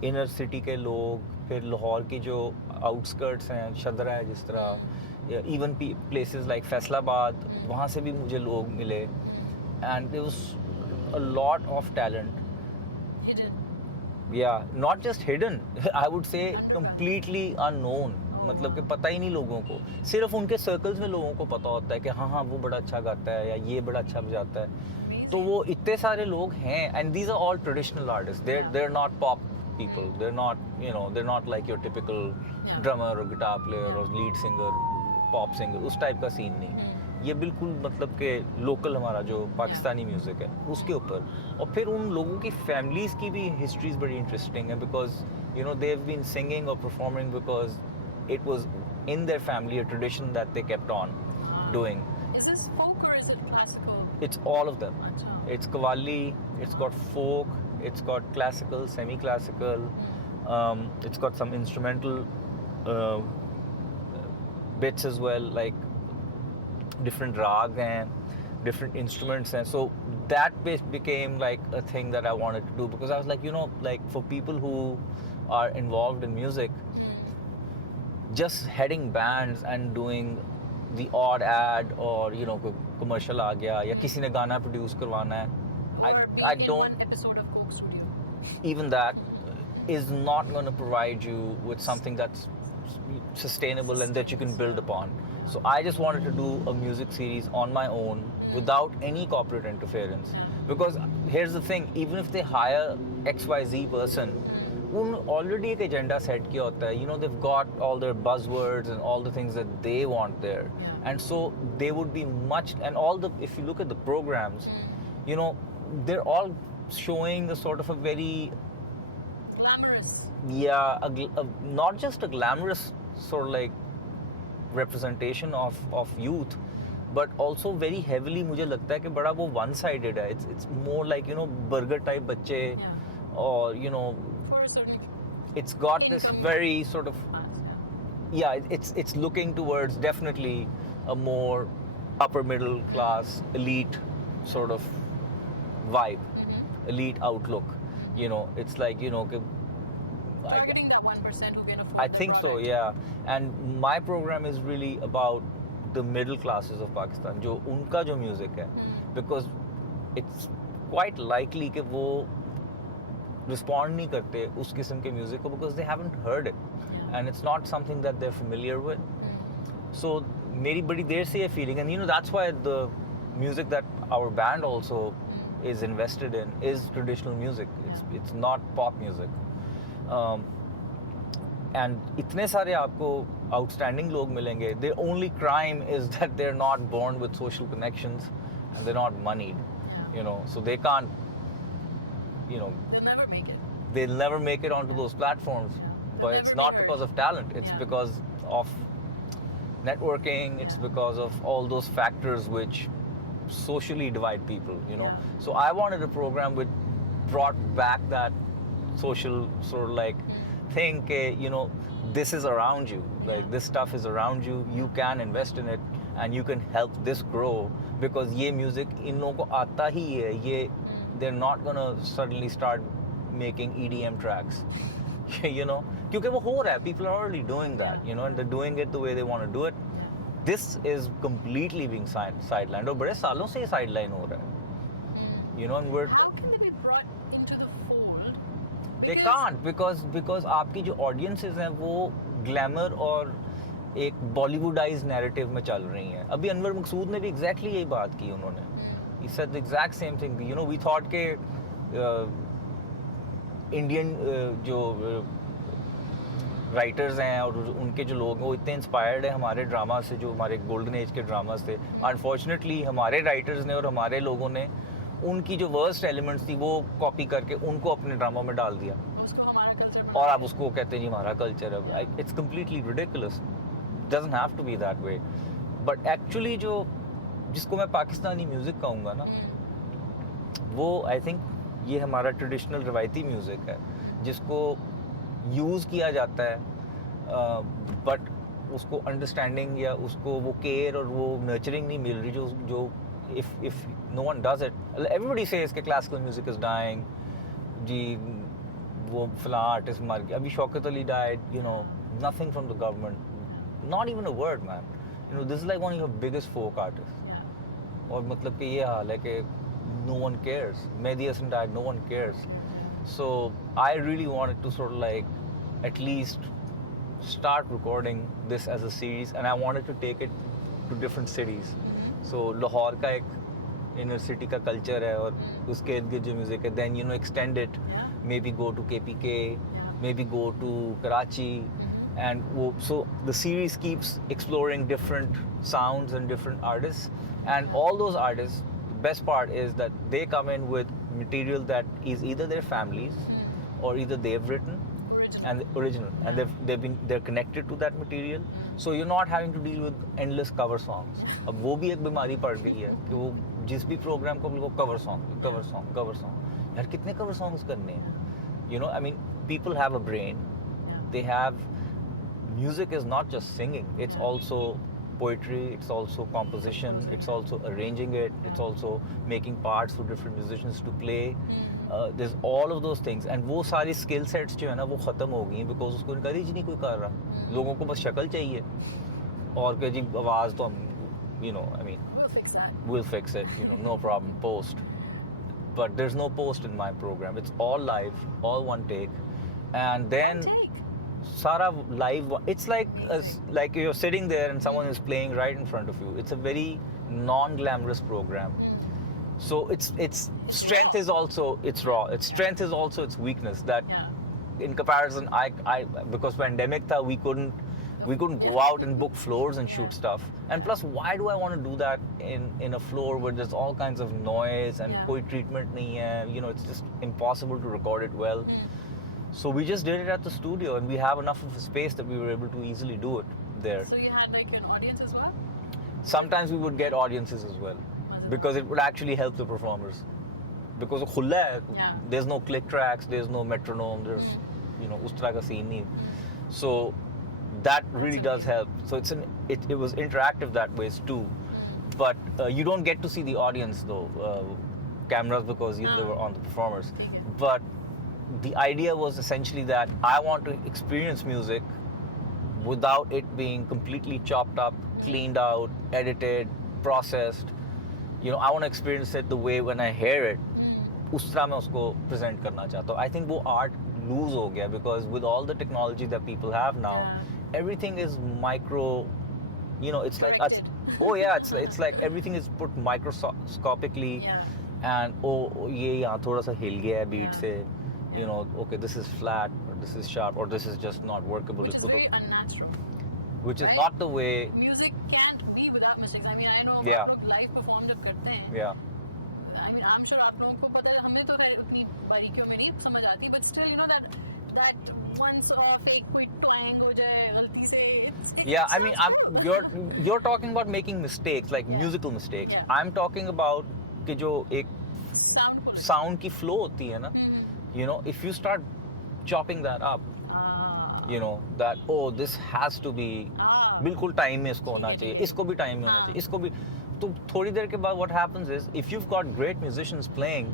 inner city के लोग, फिर लाहौर की जो outskirts हैं, शदरा है जिस तरह, even places like Faisalabad, वहाँ से भी मुझे लोग मिले. And there was a lot of talent. Hidden. Yeah, not just hidden. I would say Underground. completely unknown. मतलब कि पता ही नहीं लोगों को. सिर्फ उनके सर्कल्स में लोगों को पता होता है कि हाँ वो बड़ा अच्छा गाता है या ये बड़ा अच्छा बजाता है. तो वो इतने सारे लोग हैं. And these are all traditional artists. They're not pop people. They're not, you know, they're not like your typical drummer or guitar player or lead singer, pop singer. उस टाइप का सीन नहीं. ये बिल्कुल मतलब कि लोकल हमारा जो Pakistani music है उसके ऊपर. और फिर उन लोगों की फैमिलीज़ की भी हिस्ट्रीज बड़ी इंटरेस्टिंग है because you know they have been singing और performing because it was in their family a tradition that they kept on doing. Is this folk or is it classical? It's all of them. Achha. It's qawwali, it's got folk, it's got classical, semi-classical, it's got some instrumental bits as well, like different raag and different instruments. And so that became like a thing that I wanted to do because I was like, you know, like for people who are involved in music, just heading bands and doing the odd ad or you know commercial आ गया या किसी ने गाना produce करवाना है, Or I in don't one episode of Coke Studio. even that is not going to provide you with something that's sustainable and that you can build upon. So I just wanted to do a music series on my own without any corporate interference. Because here's the thing, even if they hire XYZ person, उन already एक agenda set किया होता है. You know, they've got all their buzzwords and all the things that they want there. And so they would be much, and all the, if you look at the programs, you know, they're all showing a sort of a very Glamorous. yeah, not just a glamorous sort of like representation of youth, but also very heavily मुझे लगता है कि बड़ा वो one sided है. It's more like, you know, burger type बच्चे, or you know, For a certain it's got this income very sort of, class, it's looking towards definitely a more upper middle class elite sort of vibe, elite outlook. You know, it's like, you know, targeting that 1% who can afford I the think so, product. yeah. And my program is really about the middle classes of Pakistan, जो उनका जो music है, because it's quite likely कि वो respond नहीं करते उस किस्म के music को because they haven't heard it, and it's not something that they're familiar with. So मेरी बड़ी देर से ये feeling, and you know that's why the music that our band also is invested in is traditional music. It's not pop music. And इतने सारे आपको outstanding लोग मिलेंगे. Their only crime is that they're not born with social connections and they're not moneyed, you know, so they can't, you know, They'll never make it. they'll never make it onto those platforms. They'll But never it's be not heard. because of talent, it's because of networking, it's because of all those factors which socially divide people, you know. So I wanted a program which brought back that social sort of like thing, you know, this is around you, like this stuff is around you, you can invest in it and you can help this grow, because ye music in logo ko aata hi hai, ye they're not gonna suddenly start making EDM tracks. You know, क्योंकि वो हो रहा है, people are already doing that, you know, and they're doing it the way they want to do it. This is completely being sidelined, और बड़े सालों से ये sideline हो रहा है, you know, and we're How can they be brought into the fold? they can't, because आपकी जो audiences हैं वो glamour और एक Bollywoodized narrative में चल रही हैं. अभी अनवर मकसूद ने भी exactly यही बात की उन्होंने. He said the exact same thing. You know, we thought के इंडियन जो राइटर्स हैं और उनके जो लोग हैं वो इतने इंस्पायर्ड हैं हमारे ड्रामा से, जो हमारे गोल्डन एज के ड्रामास थे. अनफॉर्चुनेटली हमारे राइटर्स ने और हमारे लोगों ने उनकी जो वर्स्ट एलिमेंट्स थी वो कॉपी करके उनको अपने ड्रामा में डाल दिया, उसको हमारा कल्चर और आप उसको कहते हैं जी हमारा कल्चर है. It's completely ridiculous. Doesn't have to be that way. But actually जो जिसको मैं पाकिस्तानी म्यूज़िक कहूँगा ना, वो आई थिंक ये हमारा ट्रेडिशनल रवायती म्यूज़िक है जिसको यूज़ किया जाता है, बट उसको अंडरस्टैंडिंग या उसको वो केयर और वो नर्चरिंग नहीं मिल रही जो if no one does it. Everybody says कि क्लासिकल म्यूज़िक इज़ डाइंग जी, वो फलां आर्टिस्ट मर गया, अभी Shaukat Ali died, you know, nothing from the government, not even a word man, you know, this is like one of your biggest folk artist. और मतलब कि ये हाल है कि no one cares. Mehdi Hasan died, no one cares. So I really wanted to sort of like at least start recording this as a series, and I wanted to take it to different cities. So Lahore का एक inner city का culture है और उसके इर्द गिर्द जो music है, then you know extend it, maybe go to KPK, maybe go to Karachi, and so the series keeps exploring different sounds and different artists, and all those artists, best part is that they come in with material that is either their families or either they've written original and they're connected to that material, so you're not having to deal with endless cover songs. अब वो भी एक बीमारी पड़ गई है कि वो जिस भी प्रोग्राम को वो cover song, यार कितने cover songs करने हैं, you know, I mean, people have a brain, they have, music is not just singing, it's also poetry, it's also composition, it's also arranging it, it's also making parts for different musicians to play. There's all of those things, and वो सारी skill sets जो है ना वो ख़त्म हो गई हैं because उसको encourage नहीं कोई कर रहा. लोगों को बस शक्ल चाहिए और कि जी आवाज़ तो हम, you know, I mean, we'll fix it, you know, no problem, post. But there's no post in my program. It's all live, all one take, and then Sara live. It's like you're sitting there and someone is playing right in front of you. It's a very non-glamorous program. So its strength is also its raw. Its strength is also its weakness. That in comparison, I because pandemic tha, we couldn't go out and book floors and shoot stuff. And plus, why do I want to do that in a floor where there's all kinds of noise and koi treatment nahi hai? You know, it's just impossible to record it well. So we just did it at the studio, and we have enough of a space that we were able to easily do it there. So you had like an audience as well? sometimes we would get audiences as well because it would actually help the performers. Because वो खुला है, there's no click tracks, there's no metronome, there's उस तरह का scene नहीं. So that really does help. So it was interactive that ways too. But you don't get to see the audience though, cameras, because they were on the performers. But the idea was essentially that I want to experience music without it being completely chopped up, cleaned out, edited, processed. I want to experience it the way when I hear it. उस तरह मैं उसको present करना चाहता हूँ. I think वो art lose हो गया because with all the technology that people have now, everything is micro. It's like it's like everything is put microscopically, and ये यहाँ थोड़ा सा हिल गया है beat से. Okay, this is flat, or this is sharp, or this is just not workable. Which is very unnatural. Which is not the way. Music can't be without mistakes. I mean, I know Yeah. लोग live perform जब करते हैं. Yeah. I mean, I'm sure आप लोगों को पता है, हमें तो उतनी बारीकियों में नहीं समझ आती, but still, that once off एक कोई twang हो जाए गलती से. Yeah, I mean, you're talking about making mistakes, like musical mistakes. Yeah. I'm talking about कि जो एक sound की flow होती है ना. If you start chopping that up, that this has to be बिल्कुल time में इसको होना चाहिए, इसको भी time में होना चाहिए, इसको भी. तो थोड़ी देर के बाद what happens is, if you've got great musicians playing,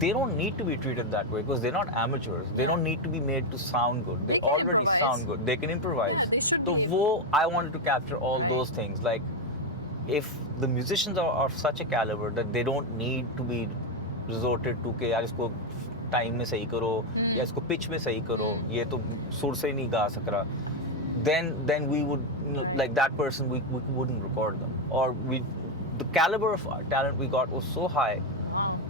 they don't need to be treated that way because they're not amateurs. They don't need to be made to sound good. They already sound good. They can improvise. Yeah, they should So I wanted to capture all those things. Like, if the musicians are of such a caliber that they don't need to be resorted to कि यार इसको time में सही करो या इसको pitch में सही करो, ये तो सुर से नहीं गा सक रहा, then we would, like that person, we wouldn't record them. Or the caliber of talent we got was so high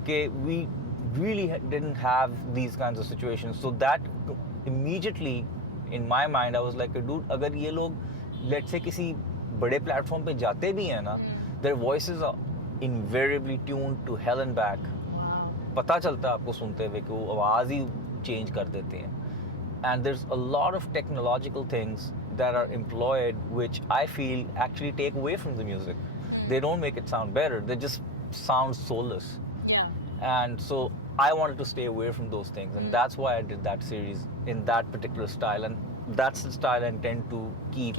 that we really didn't have these kinds of situations. So that immediately in my mind I was like, dude, अगर ये लोग let's say किसी बड़े platform पे जाते भी हैं ना, their voices are invariably tuned to hell and back. पता चलता है आपको सुनते हुए कि वो आवाज ही change कर देते हैं. And there's a lot of technological things that are employed which I feel actually take away from the music. They don't make it sound better. They just sound soulless. Yeah. And so I wanted to stay away from those things, and that's why I did that series in that particular style, and that's the style I intend to keep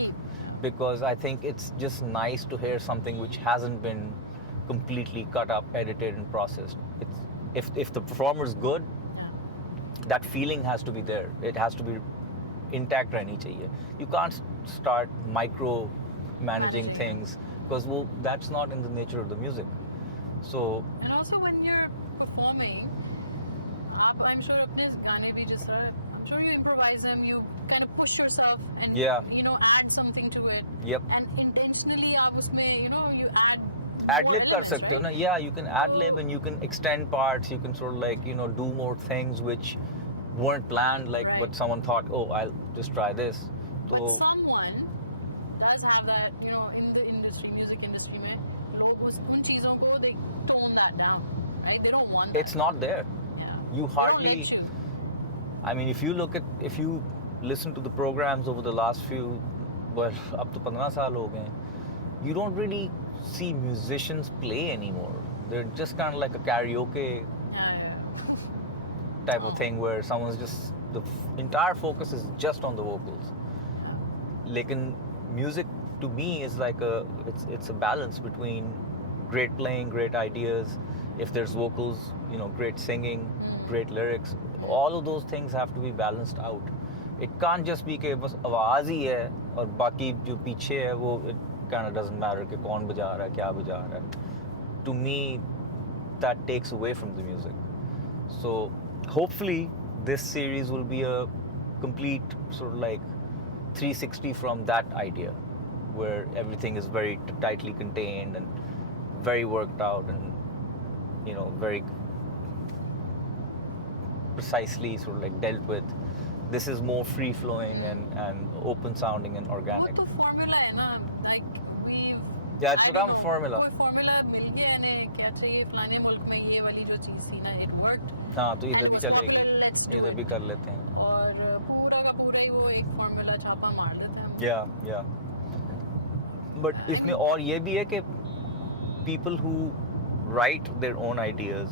because I think it's just nice to hear something which hasn't been completely cut up, edited, and processed. If the performer is good, that feeling has to be there. It has to be intact रहनी चाहिए. You can't start micro managing things because that's not in the nature of the music. So and also when you're performing, I'm sure अपने गाने भी जिस तरह, I'm sure you improvise them, you kind of push yourself and add something to it. Yep. And intentionally आप उसमें you add ad-lib कर सकते हो ना. Yeah, you can ad-lib and you can extend parts. You can sort of like do more things which weren't planned, like what someone thought, I'll just try this. But someone does have that, in the industry, music industry में लोग उन चीजों को they tone that down, right? They don't want that. It's not there. Yeah. You hardly. They don't let you. I mean, if you listen to the programs over the last few, up to 15 साल हो गए, you don't really see musicians play anymore. They're just kind of like a karaoke type of thing where someone's just, the entire focus is just on the vocals. Lekin music to me is like it's a balance between great playing, great ideas. If there's vocals, great singing, great lyrics, all of those things have to be balanced out. It can't just be कि बस आवाज ही है और बाकी जो पीछे है वो it kind of doesn't matter कि कौन बजा रहा है, क्या बजा रहा है. To me, that takes away from the music. So hopefully this series will be a complete sort of like 360 from that idea, where everything is very tightly contained and very worked out and very precisely sort of like dealt with. This is more free flowing and open sounding and organic. वो तो formula है ना, like it's become a formula. कोई formula मिल गया ने क्या चाहिए फलाने मुल्क में ये वाली जो चीज थी ना, it worked. हाँ, तो इधर भी चलेगी, इधर भी कर लेते हैं. और पूरा का पूरा ही वो एक formula छापा मार देते हैं. Yeah. But इसमें और ये भी है कि people who write their own ideas,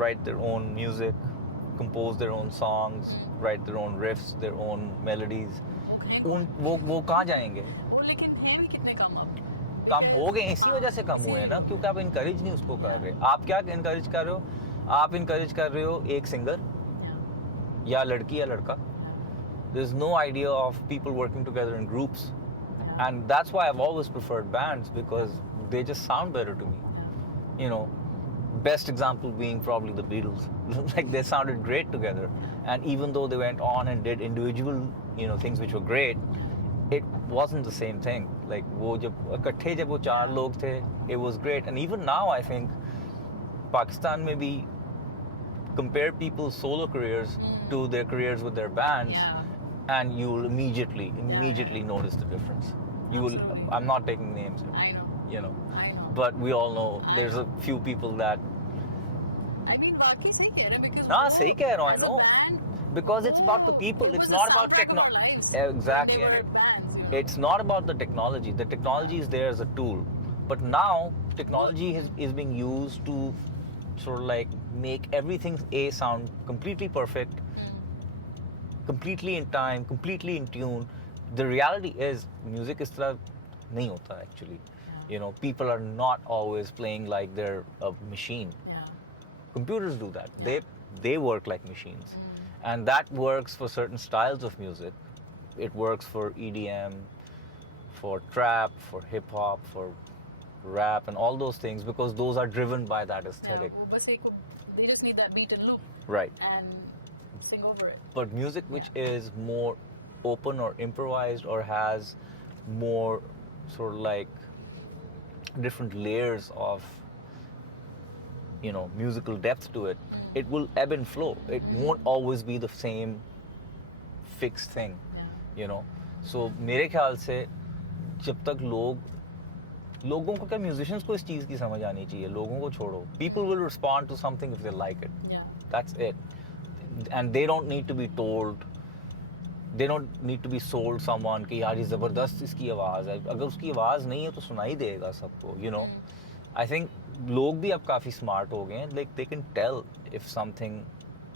write their own music, compose their own songs, write their own riffs, their own melodies, वो कहाँ जाएंगे? वो लेकिन हैं भी कितने कम अब? कम हो गए, इसी वजह से कम हुए हैं ना, क्योंकि आप इनकरेज नहीं उसको कर रहे. आप क्या इनकरेज कर रहे हो? आप इनकरेज कर रहे हो एक सिंगर या लड़की या लड़का. There's no idea of people working together in groups, and that's why I've always preferred bands, because they just sound better to me. You know, best example being probably the Beatles. Like they sounded great together, and even though they went on and did individual, things which were great, it wasn't the same thing. Like वो जब इकट्ठे जब वो चार लोग थे, it was great. And even now I think Pakistan में भी compare people's solo careers to their careers with their bands, and you'll immediately notice the difference. You will. I'm not taking names. I know. I know. But we all know there's a few people that. I mean, वाकई सही कह रहे हैं, because हाँ, सही कह रहा हूँ, I as a know. band, Because it's about the people. it It's was not the about soundtrack of technology. our lives. Exactly. When they And were bands, it's not about the technology. The technology is there as a tool, but now technology is being used to sort of like make everything sound completely perfect, completely in time, completely in tune. The reality is music is तरह नहीं होता actually. People are not always playing like they're a machine. Computers do that. They work like machines, and that works for certain styles of music. It works for EDM, for trap, for hip hop, for rap, and all those things, because those are driven by that aesthetic. They just need that beat and loop. Right. And sing over it. But music which is more open or improvised, or has more sort of like different layers of musical depth to it, it will ebb and flow. It won't always be the same fixed thing. So मेरे ख्याल से जब तक लोगों को क्या, musicians को इस चीज़ की समझ आनी चाहिए. लोगों को छोड़ो. People will respond to something if they like it. That's it. And they don't need to be told. They don't need to be sold someone कि यार ये ज़बरदस्त इसकी आवाज़ है. अगर उसकी आवाज़ नहीं है तो सुनाई देगा सबको. I think लोग भी अब काफ़ी smart हो गए हैं. Like they can tell if something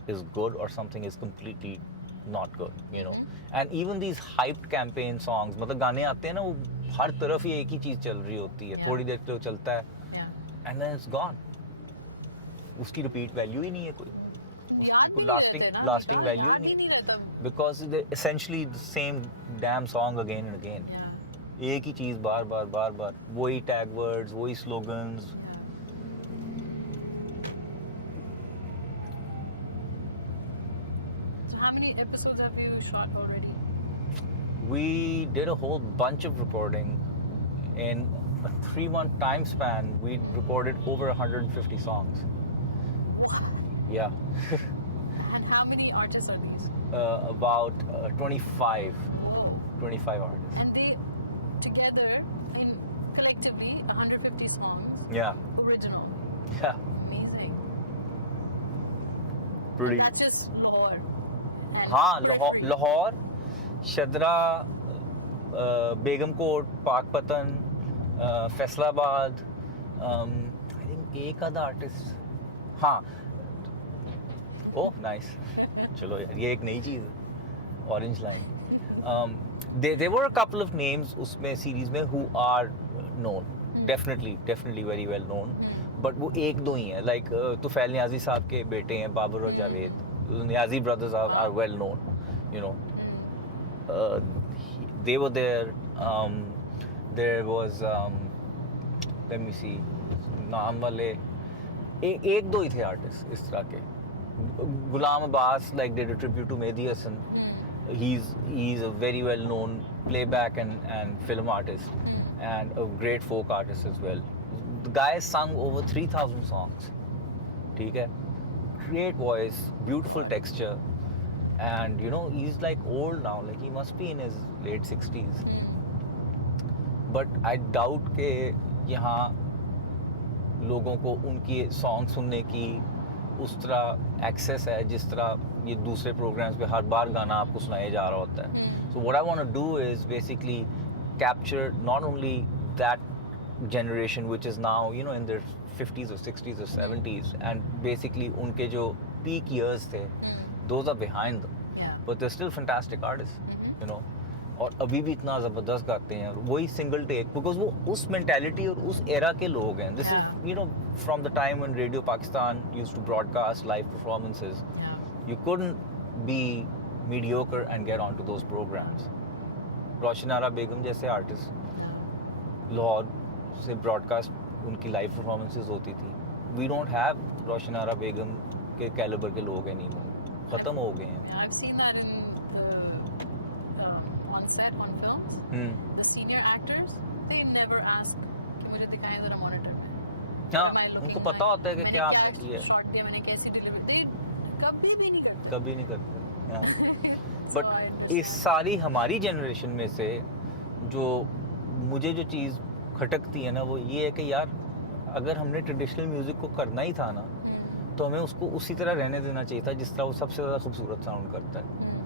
is good or something is completely not good. And even these hyped campaign songs, मतलब गाने आते हैं ना, वो हर तरफ ही एक ही चीज़ चल रही होती है. थोड़ी देर के लिए चलता है, and then it's gone. उसकी repeat value ही नहीं है कोई. उसकी lasting value ही नहीं है. Because they're essentially the same damn song again and again. एक ही चीज़ बार बार वही tag words, वही slogans. So how many episodes have you shot already? We did a whole bunch of recording. In a 3-month time span, we recorded over 150 songs. What? Yeah. And how many artists are these? About 25. Whoa. 25 artists. And they together, collectively, 150 songs. Yeah. Original. Yeah. Amazing. Pretty. And that's just Lahore. हाँ, Lahore, Shadra, Begamkot, Pakpatan, Faisalabad. I think एक आधा artist. हाँ. Oh, nice. चलो यार, ये एक नई चीज़ है. Orange Line. There were a couple of names उसमें series में who are known. Definitely very well known. But वो एक दो ही हैं. Like तुफैल नियाज़ी साहब के बेटे हैं, बाबर और Javed. Niyazi brothers are well known. They were there. There was let me see, नाम वाले एक दो ही थे artists इस तरह के. Ghulam Abbas did a tribute to Mehdi Hasan. He's a very well known playback and film artist, and a great folk artist as well. The guy sung over 3,000 songs. ठीक है? Great voice, beautiful texture, and he's old now. He must be in his late 60s. But I doubt के यहाँ लोगों को उनकी song सुनने की उस तरह access है जिस तरह ये दूसरे programs पे हर बार गाना आपको सुनाया जा रहा होता है. So what I want to do is basically capture not only that generation which is now, you know, in their 50s or 60s or 70s, and basically unke jo peak years the, those are behind them, but they're still fantastic artists, you know. और अभी भी इतना ज़बरदस्त गाते हैं, वही single take, because वो उस मेंटालिटी और उस एरा के लोग हैं. This is, you know, from the time when radio Pakistan used to broadcast live performances, you couldn't be mediocre and get on to those programmes. Roshan Ara Begum जैसे आर्टिस्ट लाहौर से ब्रॉडकास्ट उनकी लाइव परफॉर्मेंसेस होती थी. वी डोंट हैव रोशन आरा बेगम के calibre के लोग anymore, ख़त्म हो गए हैं. I've seen that in on set, on films. The senior actors, they never ask कि मुझे दिखाएं जरा मॉनिटर में. हाँ, उनको पता होता है कि क्या ये शॉट दिया, मैंने कैसी डिलीवरी, they कभी भी नहीं करते. कभी नहीं करते. बट इस सारी हमारी जनरेशन में से जो मुझे जो चीज़ खटकती है ना, वो ये है कि यार अगर हमने ट्रेडिशनल म्यूज़िक को करना ही था ना, तो हमें उसको उसी तरह रहने देना चाहिए था जिस तरह वो सबसे ज़्यादा खूबसूरत साउंड करता है.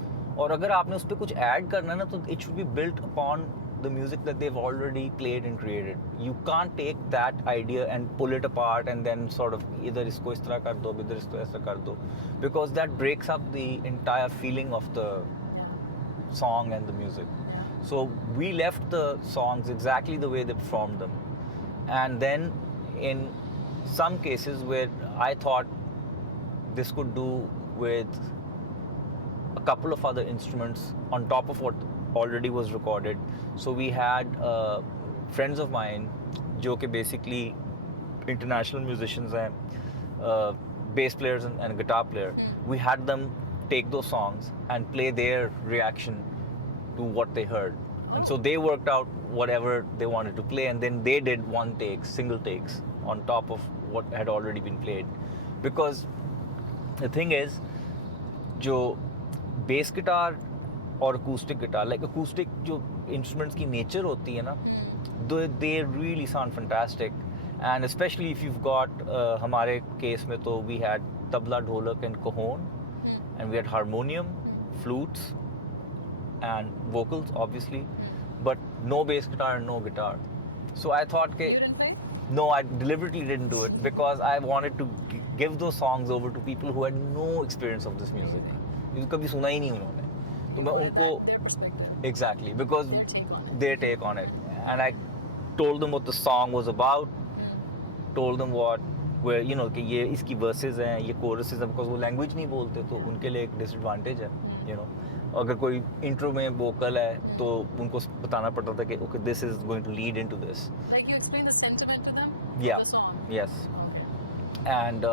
और अगर आपने उस पर कुछ ऐड करना है ना, तो it should be built upon the music that they have already played and created. You can't take that idea and pull it apart and then sort of इधर इसको इस तरह कर दो, इधर इसको ऐसा कर दो, because that breaks up the entire feeling of the song and the music. So we left the songs exactly the way they performed them, and then in some cases where I thought this could do with a couple of other instruments on top of what already was recorded. So we had friends of mine जो कि basically international musicians हैं, bass players and guitar player. We had them take those songs and play their reaction to what they heard. And so they worked out whatever they wanted to play, and then they did single takes on top of what had already been played. Because the thing is, जो bass guitar और acoustic guitar, like acoustic जो instruments की nature होती है ना, they really sound fantastic. And especially if you've got हमारे case में तो we had tabla, dholak and cajon, and we had harmonium, flutes and vocals obviously, but no bass guitar and no guitar. So I thought You didn't play? no, I deliberately didn't do it because I wanted to give those songs over to people who had no experience of this music. ये कभी सुना ही नहीं उन्होंने, तो मैं उनको their perspective, exactly, because their take on it. And I told them what the song was about, told them what where, you know, कि ये इसकी verses हैं, ये choruses हैं, because वो language नहीं बोलते, तो उनके लिए एक disadvantage है, you know. अगर कोई intro में vocal है तो उनको बताना पड़ता था कि okay, this is going to lead into this. Like you explain the sentiment to them? Yeah. The song? Yes. Okay. And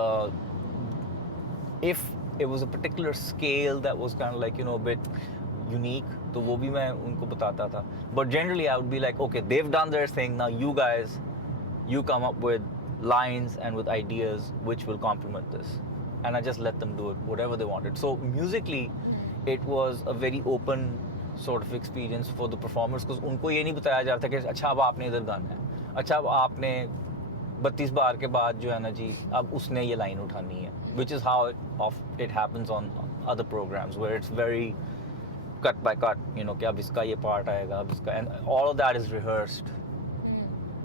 if it was a particular scale that was kind of like, you know, a bit unique, तो वो भी मैं उनको बताता था. But generally I would be like, okay, they've done their thing, now you guys, you come up with lines and with ideas which will complement this. And I just let them do it, whatever they wanted. So musically, it was a very open sort of experience for the performers, because उनको ये नहीं बताया जा रहा था कि अच्छा अब आपने इधर गाना है, अच्छा अब आपने 32 बार के बाद जो है ना जी अब उसने ये लाइन उठानी है, which is how it happens on other programs where it's very cut by cut, you know, कि अब इसका ये part आएगा, अब इसका, and all of that is rehearsed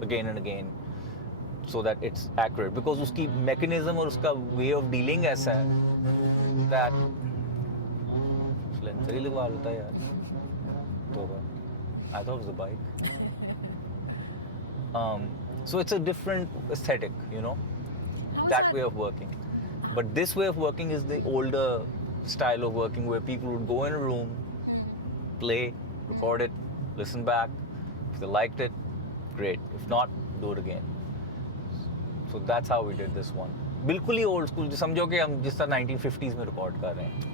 again and again so that it's accurate, because उसकी mechanism और उसका way of dealing ऐसा है that सिलेंसर ही लगवा लेता है यार, तो I thought it was a bike. So it's a different aesthetic, you know, that way of working. But this way of working is the older style of working where people would go in a room, play, record it, listen back. If they liked it, great. If not, do it again. So that's how we did this one. बिल्कुल ही old school, समझो कि हम जिस तरह 1950s में record कर रहे हैं.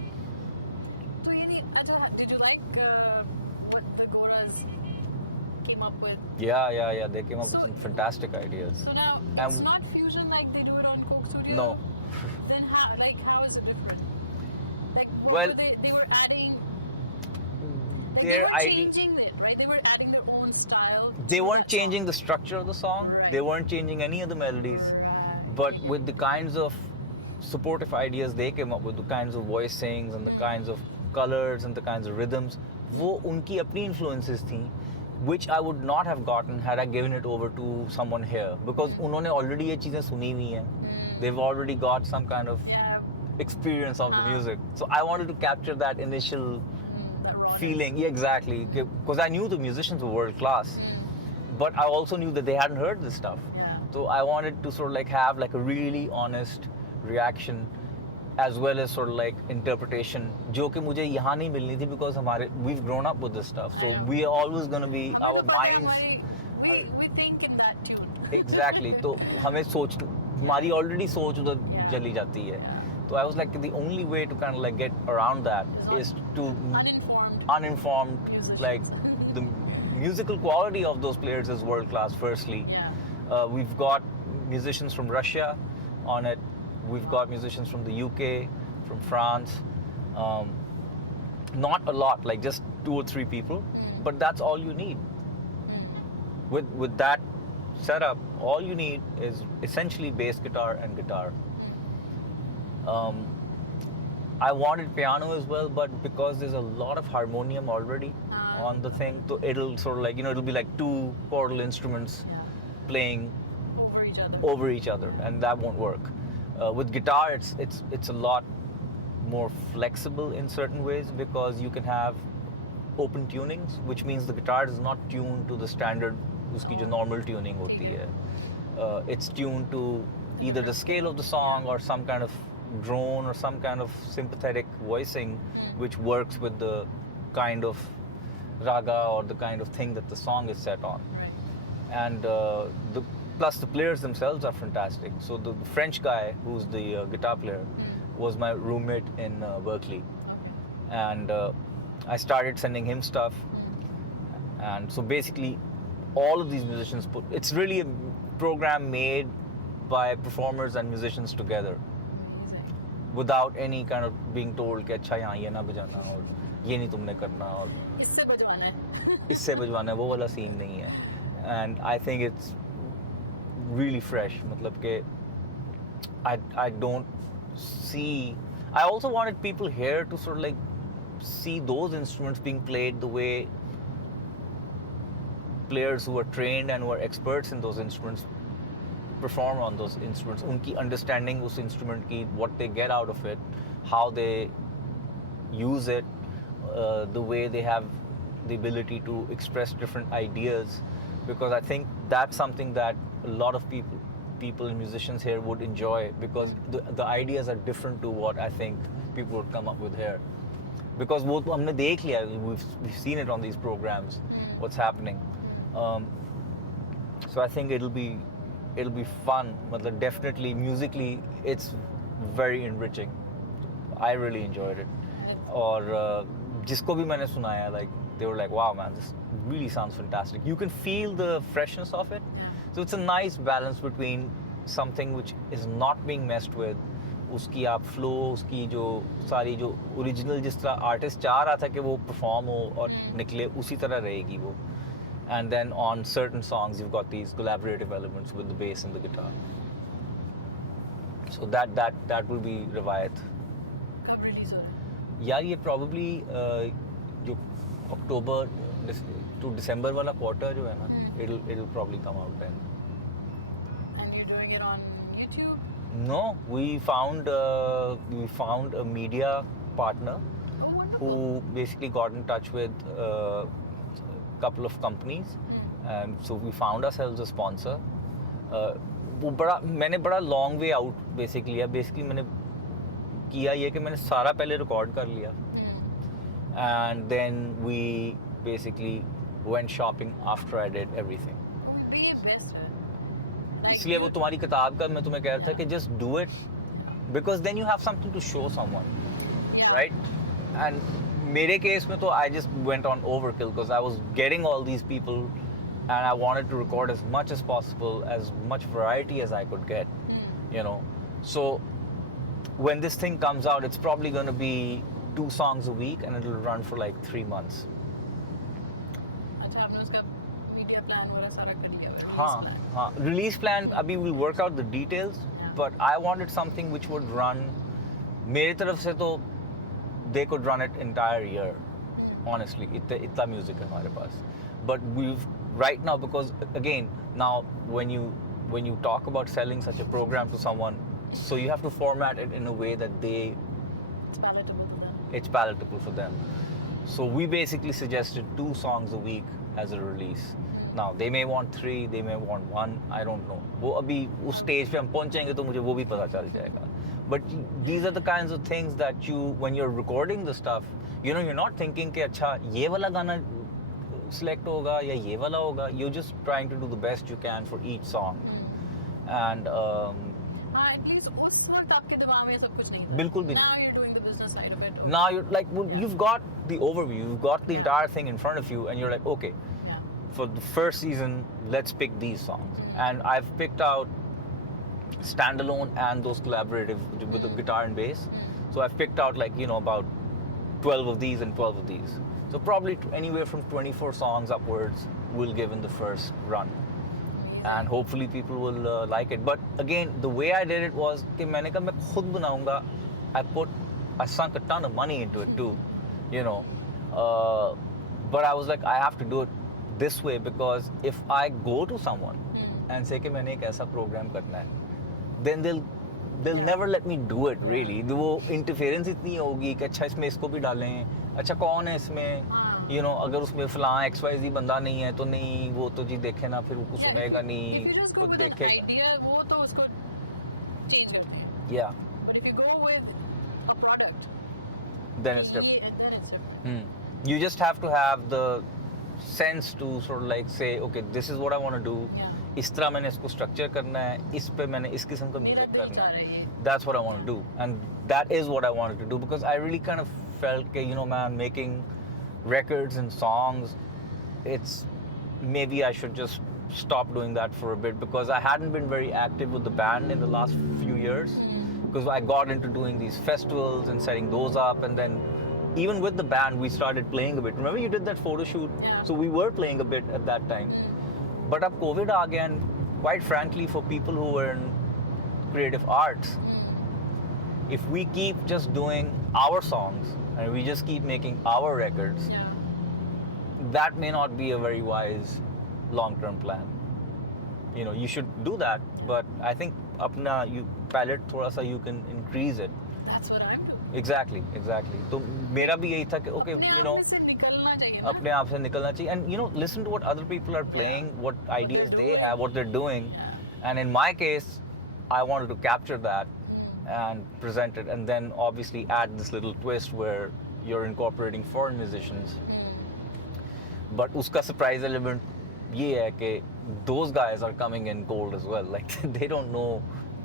तो ये नहीं, अच्छा, did you like what the Goras came up with? Yeah. They came up with some fantastic ideas. So now it's not fusion like they do it on Coke Studio? No. Then how is it different? Like, Well, they were adding, like, their they were idea, changing it, right? They were adding their own style. they weren't changing the structure of the song. Right. They weren't changing any of the melodies. Right. But with the kinds of supportive ideas they came up with, the kinds of voicings and the kinds of colors and the kinds of rhythms, वो उनकी अपनी influences थी which I would not have gotten had I given it over to someone here, because उन्होंने already ये चीजें सुनी हुई हैं. They've already got some kind of experience of the music. So I wanted to capture that initial that rawness. feeling. Yeah, exactly. Because I knew the musicians were world class, but I also knew that they hadn't heard this stuff. Yeah. So I wanted to sort of like have like a really honest reaction, as well as sort of like interpretation, जो कि मुझे यहाँ नहीं मिलनी थी, because we've grown up with this stuff. So we are always going to be, our minds. We think in that tune. Exactly. तो हमें सोच, हमारी already सोच उधर चली जाती है. So I was like, the only way to kind of like get around that is to uninformed musicians. Like the musical quality of those players is world class. Firstly, we've got musicians from Russia on it. We've got musicians from the UK, from France. Not a lot, like just 2 or 3 people, but that's all you need. With that setup, all you need is essentially bass guitar and guitar. I wanted piano as well, but because there's a lot of harmonium already on the thing, so it'll sort of like, it'll be like 2 chordal instruments playing over each other, and that won't work. With guitar, it's a lot more flexible in certain ways, because you can have open tunings, which means the guitar is not tuned to the standard uski jo normal tuning hoti hai. It's tuned to either the scale of the song or some kind of drone or some kind of sympathetic voicing, which works with the kind of raga or the kind of thing that the song is set on. And plus the players themselves are fantastic. So the French guy who's the guitar player was my roommate in Berkeley. And I started sending him stuff. And so basically all of these musicians it's really a program made by performers and musicians together, without any kind of being told कि अच्छा यहाँ ये ना बजाना और ये नहीं तुमने करना और इससे बजवाना है, वो वाला सीन नहीं है. And I think it's really fresh. मतलब कि I don't see. I also wanted people here to sort of like see those instruments being played the way players who are trained and who are experts in those instruments perform on those instruments. Unki understanding us instrument ki, what they get out of it, how they use it, the way they have the ability to express different ideas, because I think that's something that a lot of people and musicians here would enjoy, because the ideas are different to what I think people would come up with here. Because वो तो हमने देख लिया, we've seen it on these programs, what's happening. So I think it'll be fun. मतलब definitely musically it's very enriching. I really enjoyed it. और जिसको भी मैंने सुनाया, like they were like, wow man, this really sounds fantastic. You can feel the freshness of it. So it's a nice balance between something which is not being messed with, उसकी आप flow, उसकी जो सारी जो original जिस तरह artist चाह रहा था कि वो परफॉर्म हो और निकले उसी तरह रहेगी वो. And then on certain songs you've got these collaborative elements with the bass and the guitar. So that will be Riwayat. कब रिलीज हो रहा है? यार ये probably जो अक्टूबर to December वाला quarter जो है ना, it'll probably come out then. And you're doing it on YouTube? No, we found a media partner who basically got in touch with a couple of companies, and so we found ourselves a sponsor. वो मैंने बड़ा long way out basically लिया. Basically मैंने किया ये कि मैंने सारा पहले रिकॉर्ड कर लिया, and then we basically went shopping after I did everything. ये best है. इसलिए वो तुम्हारी किताब का मैं तुम्हें कह रहा था कि just do it, because then you have something to show someone, right? And मेरे केस में तो I just went on overkill because I was getting all these people and I wanted to record as much as possible, as much variety as I could get, you know. So when this thing comes out, it's probably going to be 2 songs a week and it'll run for like 3 months. अच्छा, आपने उसका media plan वगैरह सारा कर लिया है? हाँ, release plan अभी we'll work out the details, but I wanted something which would run, मेरी तरफ से तो they could run it entire year, honestly. इतना music है हमारे पास. But we've right now, because again, now when you talk about selling such a program to someone, so you have to format it in a way that It's palatable to them. it's palatable for them. So we basically suggested 2 songs a week as a release. Now they may want 3, they may want 1, I don't know. वो अभी उस stage पे हम पहुंचेंगे तो मुझे वो भी पता चल जाएगा. But these are the kinds of things that you, when you're recording the stuff, you know, you're not thinking कि अच्छा ये वाला गाना select होगा या ये वाला होगा. You're just trying to do the best you can for each song. And At least उस वक्त आपके दिमाग में सब कुछ नहीं था. बिल्कुल भी Now you're doing the business side of it. now you're like, well, you've got the overview, you've got the entire thing in front of you, and you're like, okay, for the first season, let's pick these songs. And I've picked out standalone and those collaborative with the guitar and bass. So I've picked out like, you know, about 12 of these and 12 of these. So probably anywhere from 24 songs upwards we'll give in the first run. And hopefully people will like it. But again, the way I did it was कि मैंने कहा मैं खुद बनाऊंगा. I sunk a ton of money into it too, you know. But I was like, I have to do it this way, because if I go to someone and say कि मैंने एक ऐसा program करना है, then they'll never let me do it really. वो interference इतनी होगी कि अच्छा इसमें इसको भी डालें, अच्छा कौन है इसमें, you know, अगर उसमें फलां XYZ बंदा नहीं है तो नहीं, वो तो जी देखे ना, फिर वो सुनेगा नहीं, खुद देखेगा. Idea, वो तो उसको change करते हैं. Yeah. But if you go with a product, Then it's different. then it's different. You just have to have the sense to sort of like say, okay, this is what I want to do. इस तरह मैंने इसको structure करना है, इस पे मैंने इस किस्म का music करना है. That's what I want to do, and that is what I wanted to do, because I really kind of felt that, you know, man, making records and songs, it's maybe I should just stop doing that for a bit, because I hadn't been very active with the band in the last few years, because I got into doing these festivals and setting those up, and then even with the band we started playing a bit. Remember you did that photo shoot? Yeah. So we were playing a bit at that time. But अब COVID आ गया, and quite frankly, for people who were in creative arts, if we keep just doing our songs and we just keep making our records, that may not be a very wise long-term plan. You know, you should do that, but I think अपना palette थोड़ा सा you can increase it. That's what I'm doing. Exactly. तो मेरा भी यही था कि okay, you know, अपने आप से निकलना चाहिए, and you know, listen to what other people are playing, what ideas they have, what they're doing, and in my case, I wanted to capture that and present it, and then obviously add this little twist where you're incorporating foreign musicians. But उसका surprise element ये है कि those guys are coming in cold as well. Like they don't know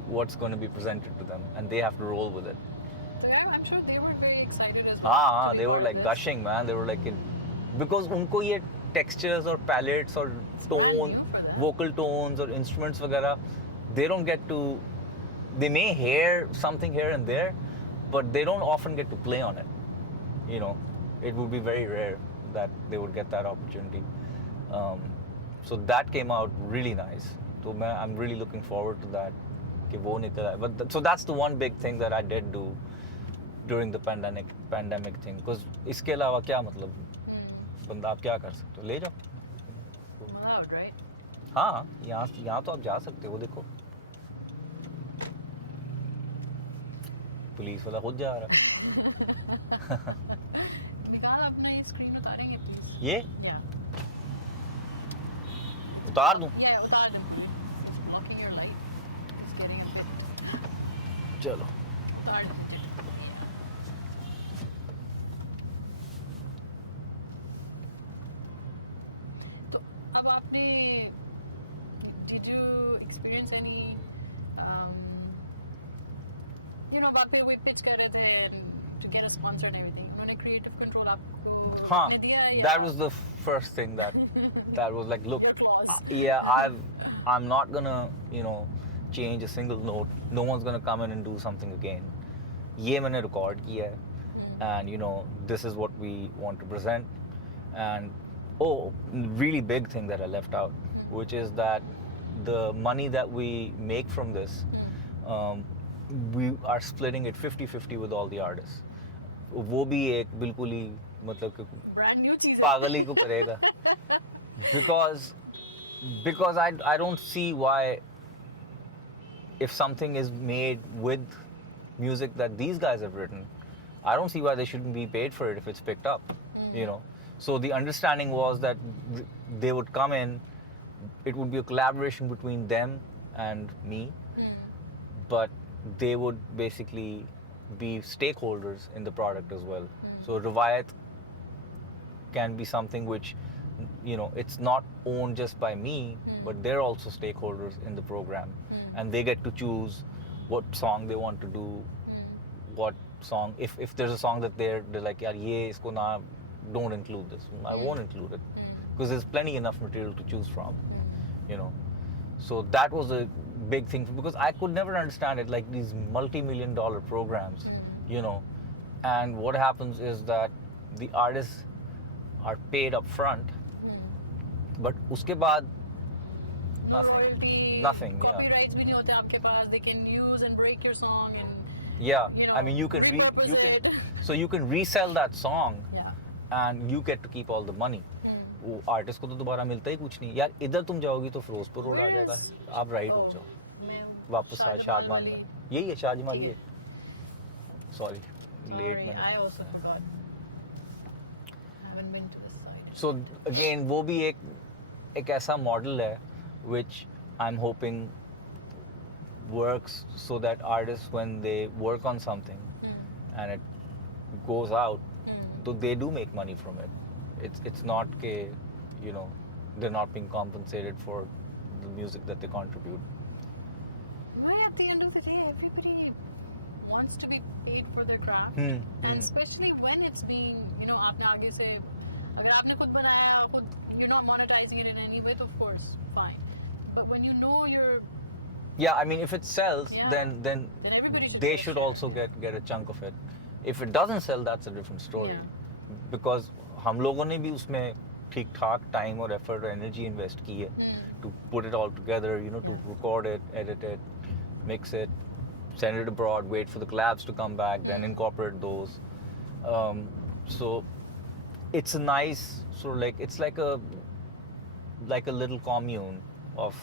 what's going to be presented to them, and they have to roll with it. So yeah, I'm sure they were very excited as well. हाँ, they were like gushing, man. They were like, because उनको ये textures or palettes or tone, vocal tones or instruments वगैरह, they don't get to. They may hear something here and there, but they don't often get to play on it. You know, it would be very rare that they would get that opportunity. So that came out really nice. So I'm really looking forward to that. कि वो निकला. But so that's the one big thing that I did do during the pandemic thing. Because इसके अलावा क्या मतलब? बंदा आप क्या कर सकते हो? ले जाओ. Allowed, right? हाँ, यहाँ तो आप जा सकते हो. वो देखो. पुलिस वाला खुद जा रहा है. निकाल अपना ये स्क्रीन उतारेंगे प्लीज. ये? Yeah. उतार दूं? Yeah, उतार दो. It's blocking your light. It's getting affected. चलो. उतार दो. तो अब आपने did you experience any you know बात पे वही pitch कर रहे थे to get a sponsor and everything. उन्होंने creative control आपको ने दिया है? That was the first thing that was like, look, your clause. Yeah, I'm not gonna, you know, change a single note. No one's gonna come in and do something again. ये मैंने record किया है, and you know, this is what we want to present. And really big thing that I left out, which is that the money that we make from this, we are splitting it 50-50 with all the artists. वो भी एक बिल्कुल ही मतलब कि Brand new चीज़ है. पागल ही को करेगा. because I don't see why, if something is made with music that these guys have written, I don't see why they shouldn't be paid for it if it's picked up, you know. So the understanding was that they would come in, it would be a collaboration between them and me, but they would basically be stakeholders in the product as well. So Riwayat can be something which, you know, it's not owned just by me, but they're also stakeholders in the program, and they get to choose what song they want to do, what song. If there's a song that they're like, yaar ye isko na, don't include this. I won't include it because there's plenty enough material to choose from, you know. So that was a big thing because I could never understand it, like these multi-million-dollar programs, you know, and what happens is that the artists are paid up front, but uske baad No nothing. royalty, Nothing, yeah. copyrights भी नहीं होते आपके पास. They can use and break your song and Yeah, you know, I mean you can repurpose it. so you can resell that song Yeah. and you get to keep all the money. वो artist को तो दोबारा मिलता ही कुछ नहीं यार. इधर तुम जाओगी तो फिरोजपुर रोड आ जाएगा, आप राइट हो जाओ, वापस आ शादमान में. यही है शादमान, ये सॉरी लेट मैंने. I also forgot. Haven't been to this side. So again वो भी एक ऐसा मॉडल है which I'm hoping works so that artists, when they work on something and it goes out, so they do make money from it. It's not ke, you know, they're not being compensated for the music that they contribute. Well, at the end of the day, everybody wants to be paid for their craft, Hmm. and especially when it's being, you know, आपने आगे से अगर आपने खुद बनाया, खुद you're not monetizing it in any way, तो of course fine. But when you know you're Yeah, I mean, if it sells, Yeah. then everybody should they get a should share. also get a chunk of it. If it doesn't sell, that's a different story. Yeah. Because हम लोगों ने भी उसमें ठीक ठाक time और effort और energy invest की है to put it all together, you know, to record it, edit it, mix it, send it abroad, wait for the collabs to come back, then incorporate those. So it's a nice sort of like, it's like a little commune of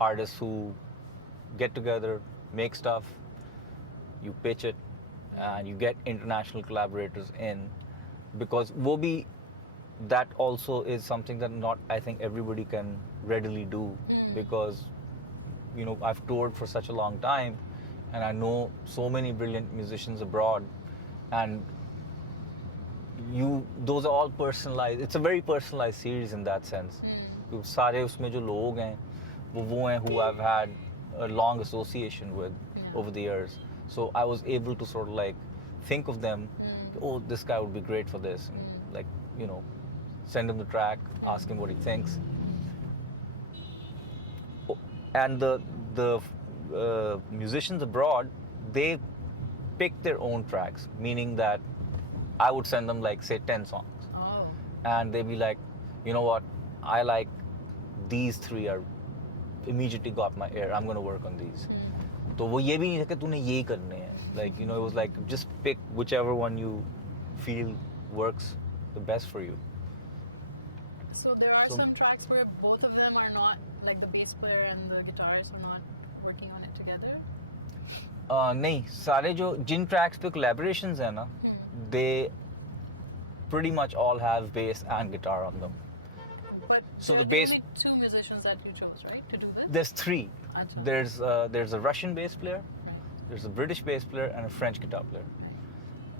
artists who get together, make stuff, you pitch it, and you get international collaborators in, because wo bhi, that also is something that not, I think everybody can readily do, because, you know, I've toured for such a long time and I know so many brilliant musicians abroad, and those are all personalized. It's a very personalized series in that sense. सारे उसमें जो लोग हैं वो हैं who I've had a long association with over the years. So I was able to sort of like think of them, oh, this guy would be great for this, and like, you know, send him the track, ask him what he thinks. And the musicians abroad, they pick their own tracks, meaning that I would send them like say 10 songs, oh and they'd be like, you know what, I like these 3 are immediately got my ear, I'm going to work on these. तो वो ये भी नहीं था कि तूने यही करने हैं, like, you know, it was like just pick whichever one you feel works the best for you. So there are some tracks where both of them are not, like the bass player and the guitarist are not working on it together. नहीं, सारे जो जिन tracks पे collaborations हैं ना, they pretty much all have bass and guitar on them. But So the there's bass- only 2 musicians that you chose, right, to do this? There's 3. Acha. There's a Russian bass player, Right. there's a British bass player, and a French guitar player.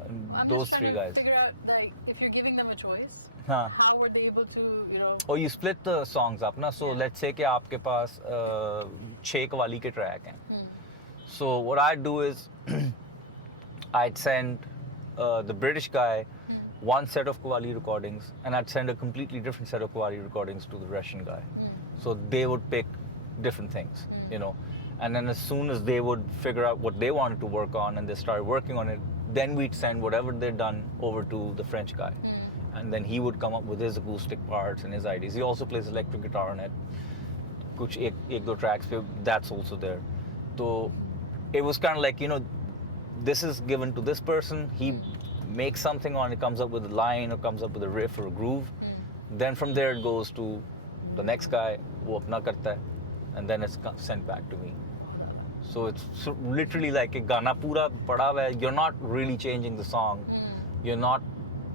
And I'm those just 3 trying guys. to figure out, like, if you're giving them a choice, हाँ. how were they able to, you know? Or you split the songs up, na? So let's say कि आपके पास 6 कवाली के track हैं. So what I'd do is I'd send the British guy one set of Qawwali recordings, and I'd send a completely different set of Qawwali recordings to the Russian guy. So they would pick different things, you know. And then as soon as they would figure out what they wanted to work on and they started working on it, then we'd send whatever they'd done over to the French guy. And then he would come up with his acoustic parts and his ideas. He also plays electric guitar on it. Kuch ek do tracks pe, that's also there. So it was kind of like, you know, this is given to this person. He makes something on it, comes up with a line or comes up with a riff or a groove. Then from there it goes to the next guy वो अपना करता है, and then it's sent back to me. So it's literally like एक गाना पूरा पड़ा हुआ है. You're not really changing the song. You're not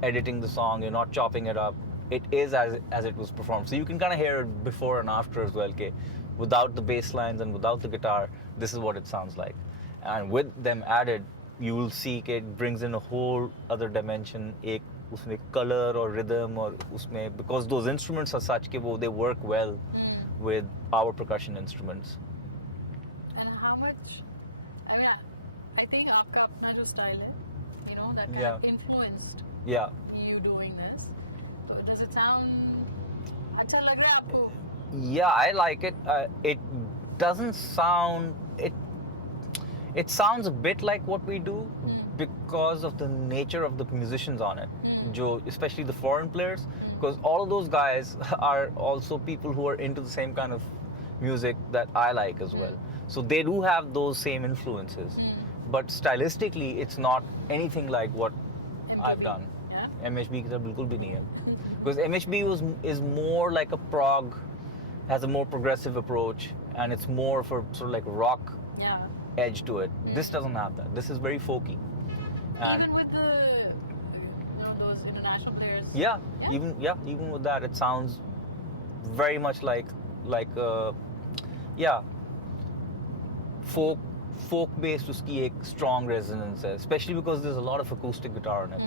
editing the song. You're not chopping it up. It is as it was performed. So you can kind of hear it before and after as well. Okay, without the bass lines and without the guitar, this is what it sounds like. And with them added, you will see it brings in a whole other dimension. एक उसमें color or rhythm or उसमें, because those instruments are such कि वो they work well with our percussion instruments. And how much? I mean, I think आपका अपना जो style है, you know, that kind Yeah. of influenced Yeah. you doing this. So does it sound अच्छा लग रहा है आपको? Yeah, I like it. It doesn't sound it sounds a bit like what we do because of the nature of the musicians on it. Especially the foreign players, because all of those guys are also people who are into the same kind of music that I like as well. So they do have those same influences. But stylistically, it's not anything like what I've done. Yeah. MHB की तरह बिल्कुल भी नहीं है. Because MHB is more like a prog, has a more progressive approach, and it's more for sort of like rock Yeah. edge to it. This doesn't have that. This is very folky. And Even with the, you know, those international players. yeah, Yeah. even with that, it sounds very much like folk based उसकी एक strong resonance है, especially because there's a lot of acoustic guitar in it,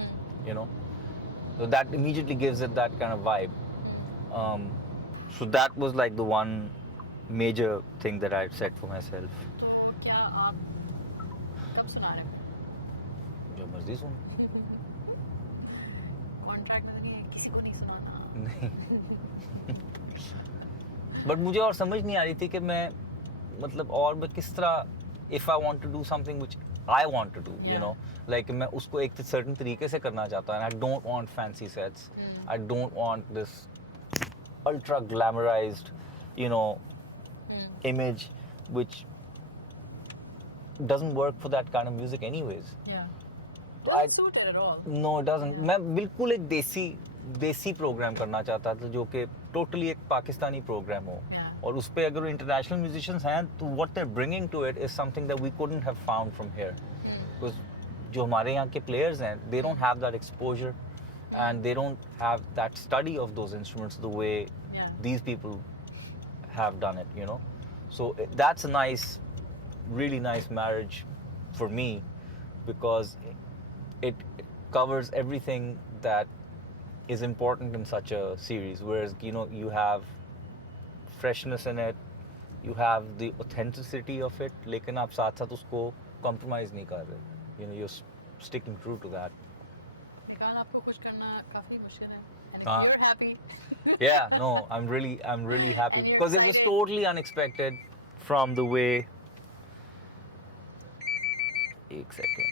you know. So that immediately gives it that kind of vibe. So that was like the one major thing that I set for myself. तो क्या आप कब सुना रहे हो? जो मर्जी सुन. Contract में तो नहीं है, किसी को नहीं सुनाना. नहीं. बट मुझे और समझ नहीं आ रही थी कि मैं मतलब और मैं किस तरह if I want to do something which I want to do, you know, like मैं उसको एक certain तरीके से करना चाहता हूँ, and I don't want fancy sets. I don't want this ultra glamorized, you know, image which doesn't work for that kind of music anyways. Yeah. तो Doesn't suit it at all. No, it doesn't. मैं बिल्कुल एक देसी programme करना चाहता था जो कि टोटली एक पाकिस्तानी प्रोग्राम हो. Yeah. और उस पे अगर इंटरनेशनल म्यूजिशियंस हैं तो what they're bringing to it is something that we couldn't have found from here. Because जो हमारे यहाँ के players हैं, they don't have that exposure and they don't have that study of those instruments the way these people have done it, you know. So that's a really nice marriage for me, because it covers everything that is important in such a series. Whereas, you know, you have freshness in it, you have the authenticity of it, लेकिन आप साथ साथ उसको compromise नहीं कर रहे. You know, you're sticking true to that. Maikal, आपको खुश करना काफी मुश्किल है. And if हाँ. you're happy. Yeah, no, I'm really happy And you're because it was excited. totally unexpected from the way. एक second.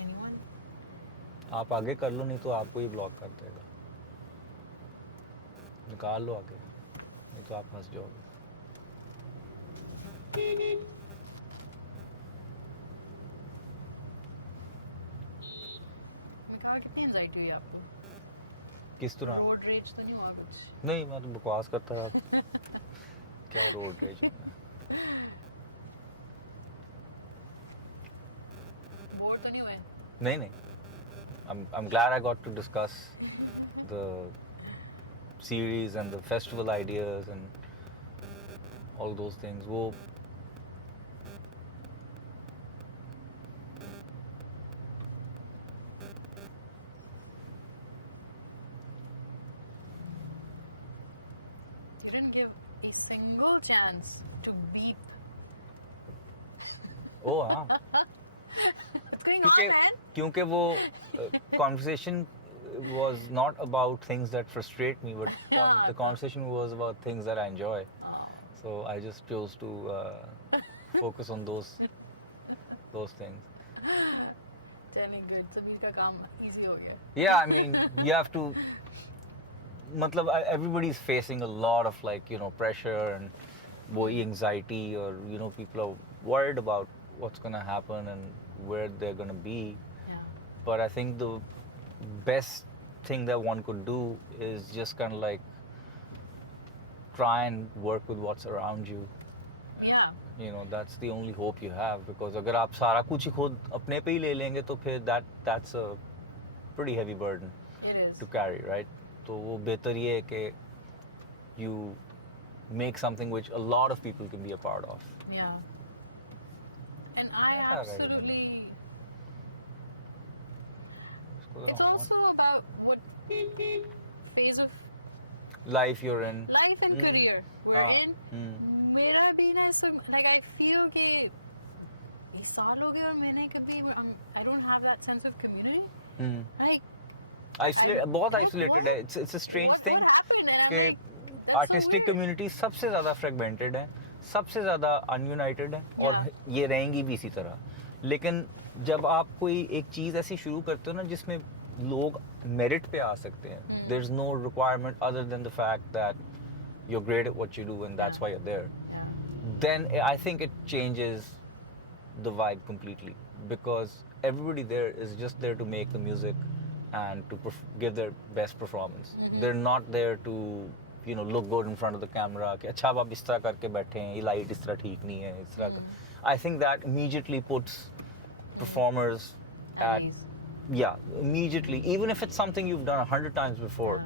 Anyone? आप आगे कर लो, नहीं तो आपको ही ब्लॉक कर देगा. निकाल लो आगे, नहीं तो आप फंस जाओगे. मेकाल, कितनी एंजाइटी हुई आपको? किस तरह? रोड रेज तो नहीं हुआ कुछ? नहीं, मैं तो बकवास करता था. क्या रोड रेज है? बोर तो नहीं हुए? नहीं. I'm glad I got to discuss the series and the festival ideas and all those things. वो You didn't give a single chance to beep. ओ हाँ, What's going on, man? क्योंकि वो conversation was not about things that frustrate me, but the conversation was about things that I enjoy. Oh. So I just chose to focus on those things. Challenge good. Sameer का काम easy हो गया. Yeah, I mean, you have to. मतलब everybody's facing a lot of, like, you know, pressure and वो anxiety, or, you know, people are worried about what's gonna happen, and where they're gonna be. Yeah. But I think the best thing that one could do is just kind of like try and work with what's around you. Yeah. You know, that's the only hope you have, because अगर आप सारा कुछ ही खुद अपने पे ही ले लेंगे तो फिर that's a pretty heavy burden It is. to carry, right? तो वो बेहतर ये है कि you make something which a lot of people can be a part of. Yeah. And I Yeah, right, absolutely. It's also about what phase of life you're in. life and career we're in. मेरा भी ना like I feel कि 20 साल हो गए और मैंने कभी I don't have that sense of community. Like बहुत isolated है. It's a strange thing What happened? And I'm कि like, that's so artistic weird. community सबसे ज़्यादा fragmented है, सबसे ज़्यादा ununited है, और Yeah. ये रहेंगी भी इसी तरह. लेकिन जब आप कोई एक चीज़ ऐसी शुरू करते हो ना जिसमें लोग merit पे आ सकते हैं, there's no requirement other than the fact that you're great at what you do and that's why you're there. Yeah. Then I think it changes the vibe completely, because everybody there is just there to make the music and to give their best performance. They're not there to, you know, look good in front of the camera कि अच्छा आप इस तरह करके बैठे हैं, ये light इस तरह ठीक नहीं है, इस तरह का. I think that immediately puts performers at Nice. yeah, immediately, even if it's something you've done 100 times before,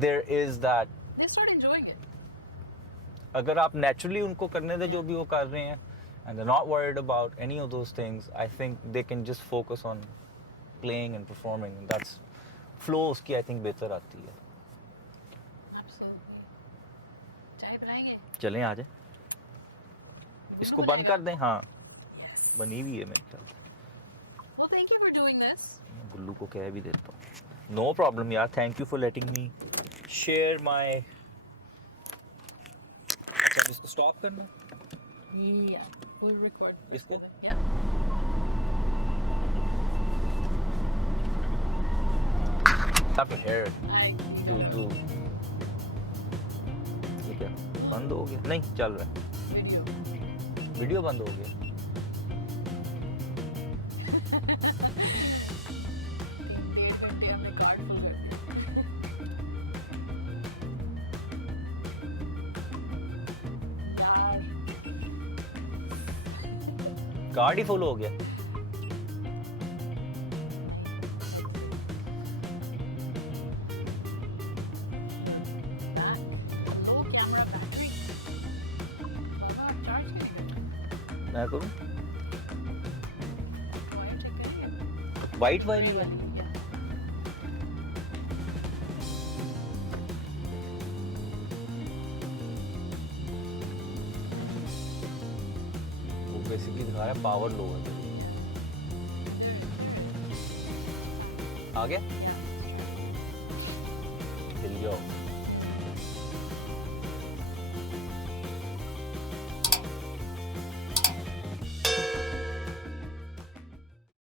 there is that. They start enjoying it. अगर आप naturally उनको करने दे जो भी वो कर रहे हैं, and they're not worried about any of those things, I think they can just focus on playing and performing. And that's flow उसकी I think बेहतर आती है. Absolutely. चाय बनाएंगे? चलें आ जाए. इसको बंद कर दें. हाँ. Yes. बनी हुई है मेरे ख्याल से. Well, thank you for doing this. गुल्लू को कह भी देता हूँ. No problem यार. Thank you for letting me share my. अच्छा इसको stop करना. Yeah. We'll record. इसको? Yeah. Have to hear it. Do. ये क्या? बंद हो गया? नहीं चल रहा है. Video. वीडियो बंद हो गया. 850 हमने कार्ड फुल कर यार कार्ड ही फुल हो गया. लो कैमरा बैटरी चार्ज करेंगे मैं करूँ? वायर वाइट वाली है. वो बेसिकली दिखा रहा है पावर लो है. आ गया? हिल गया.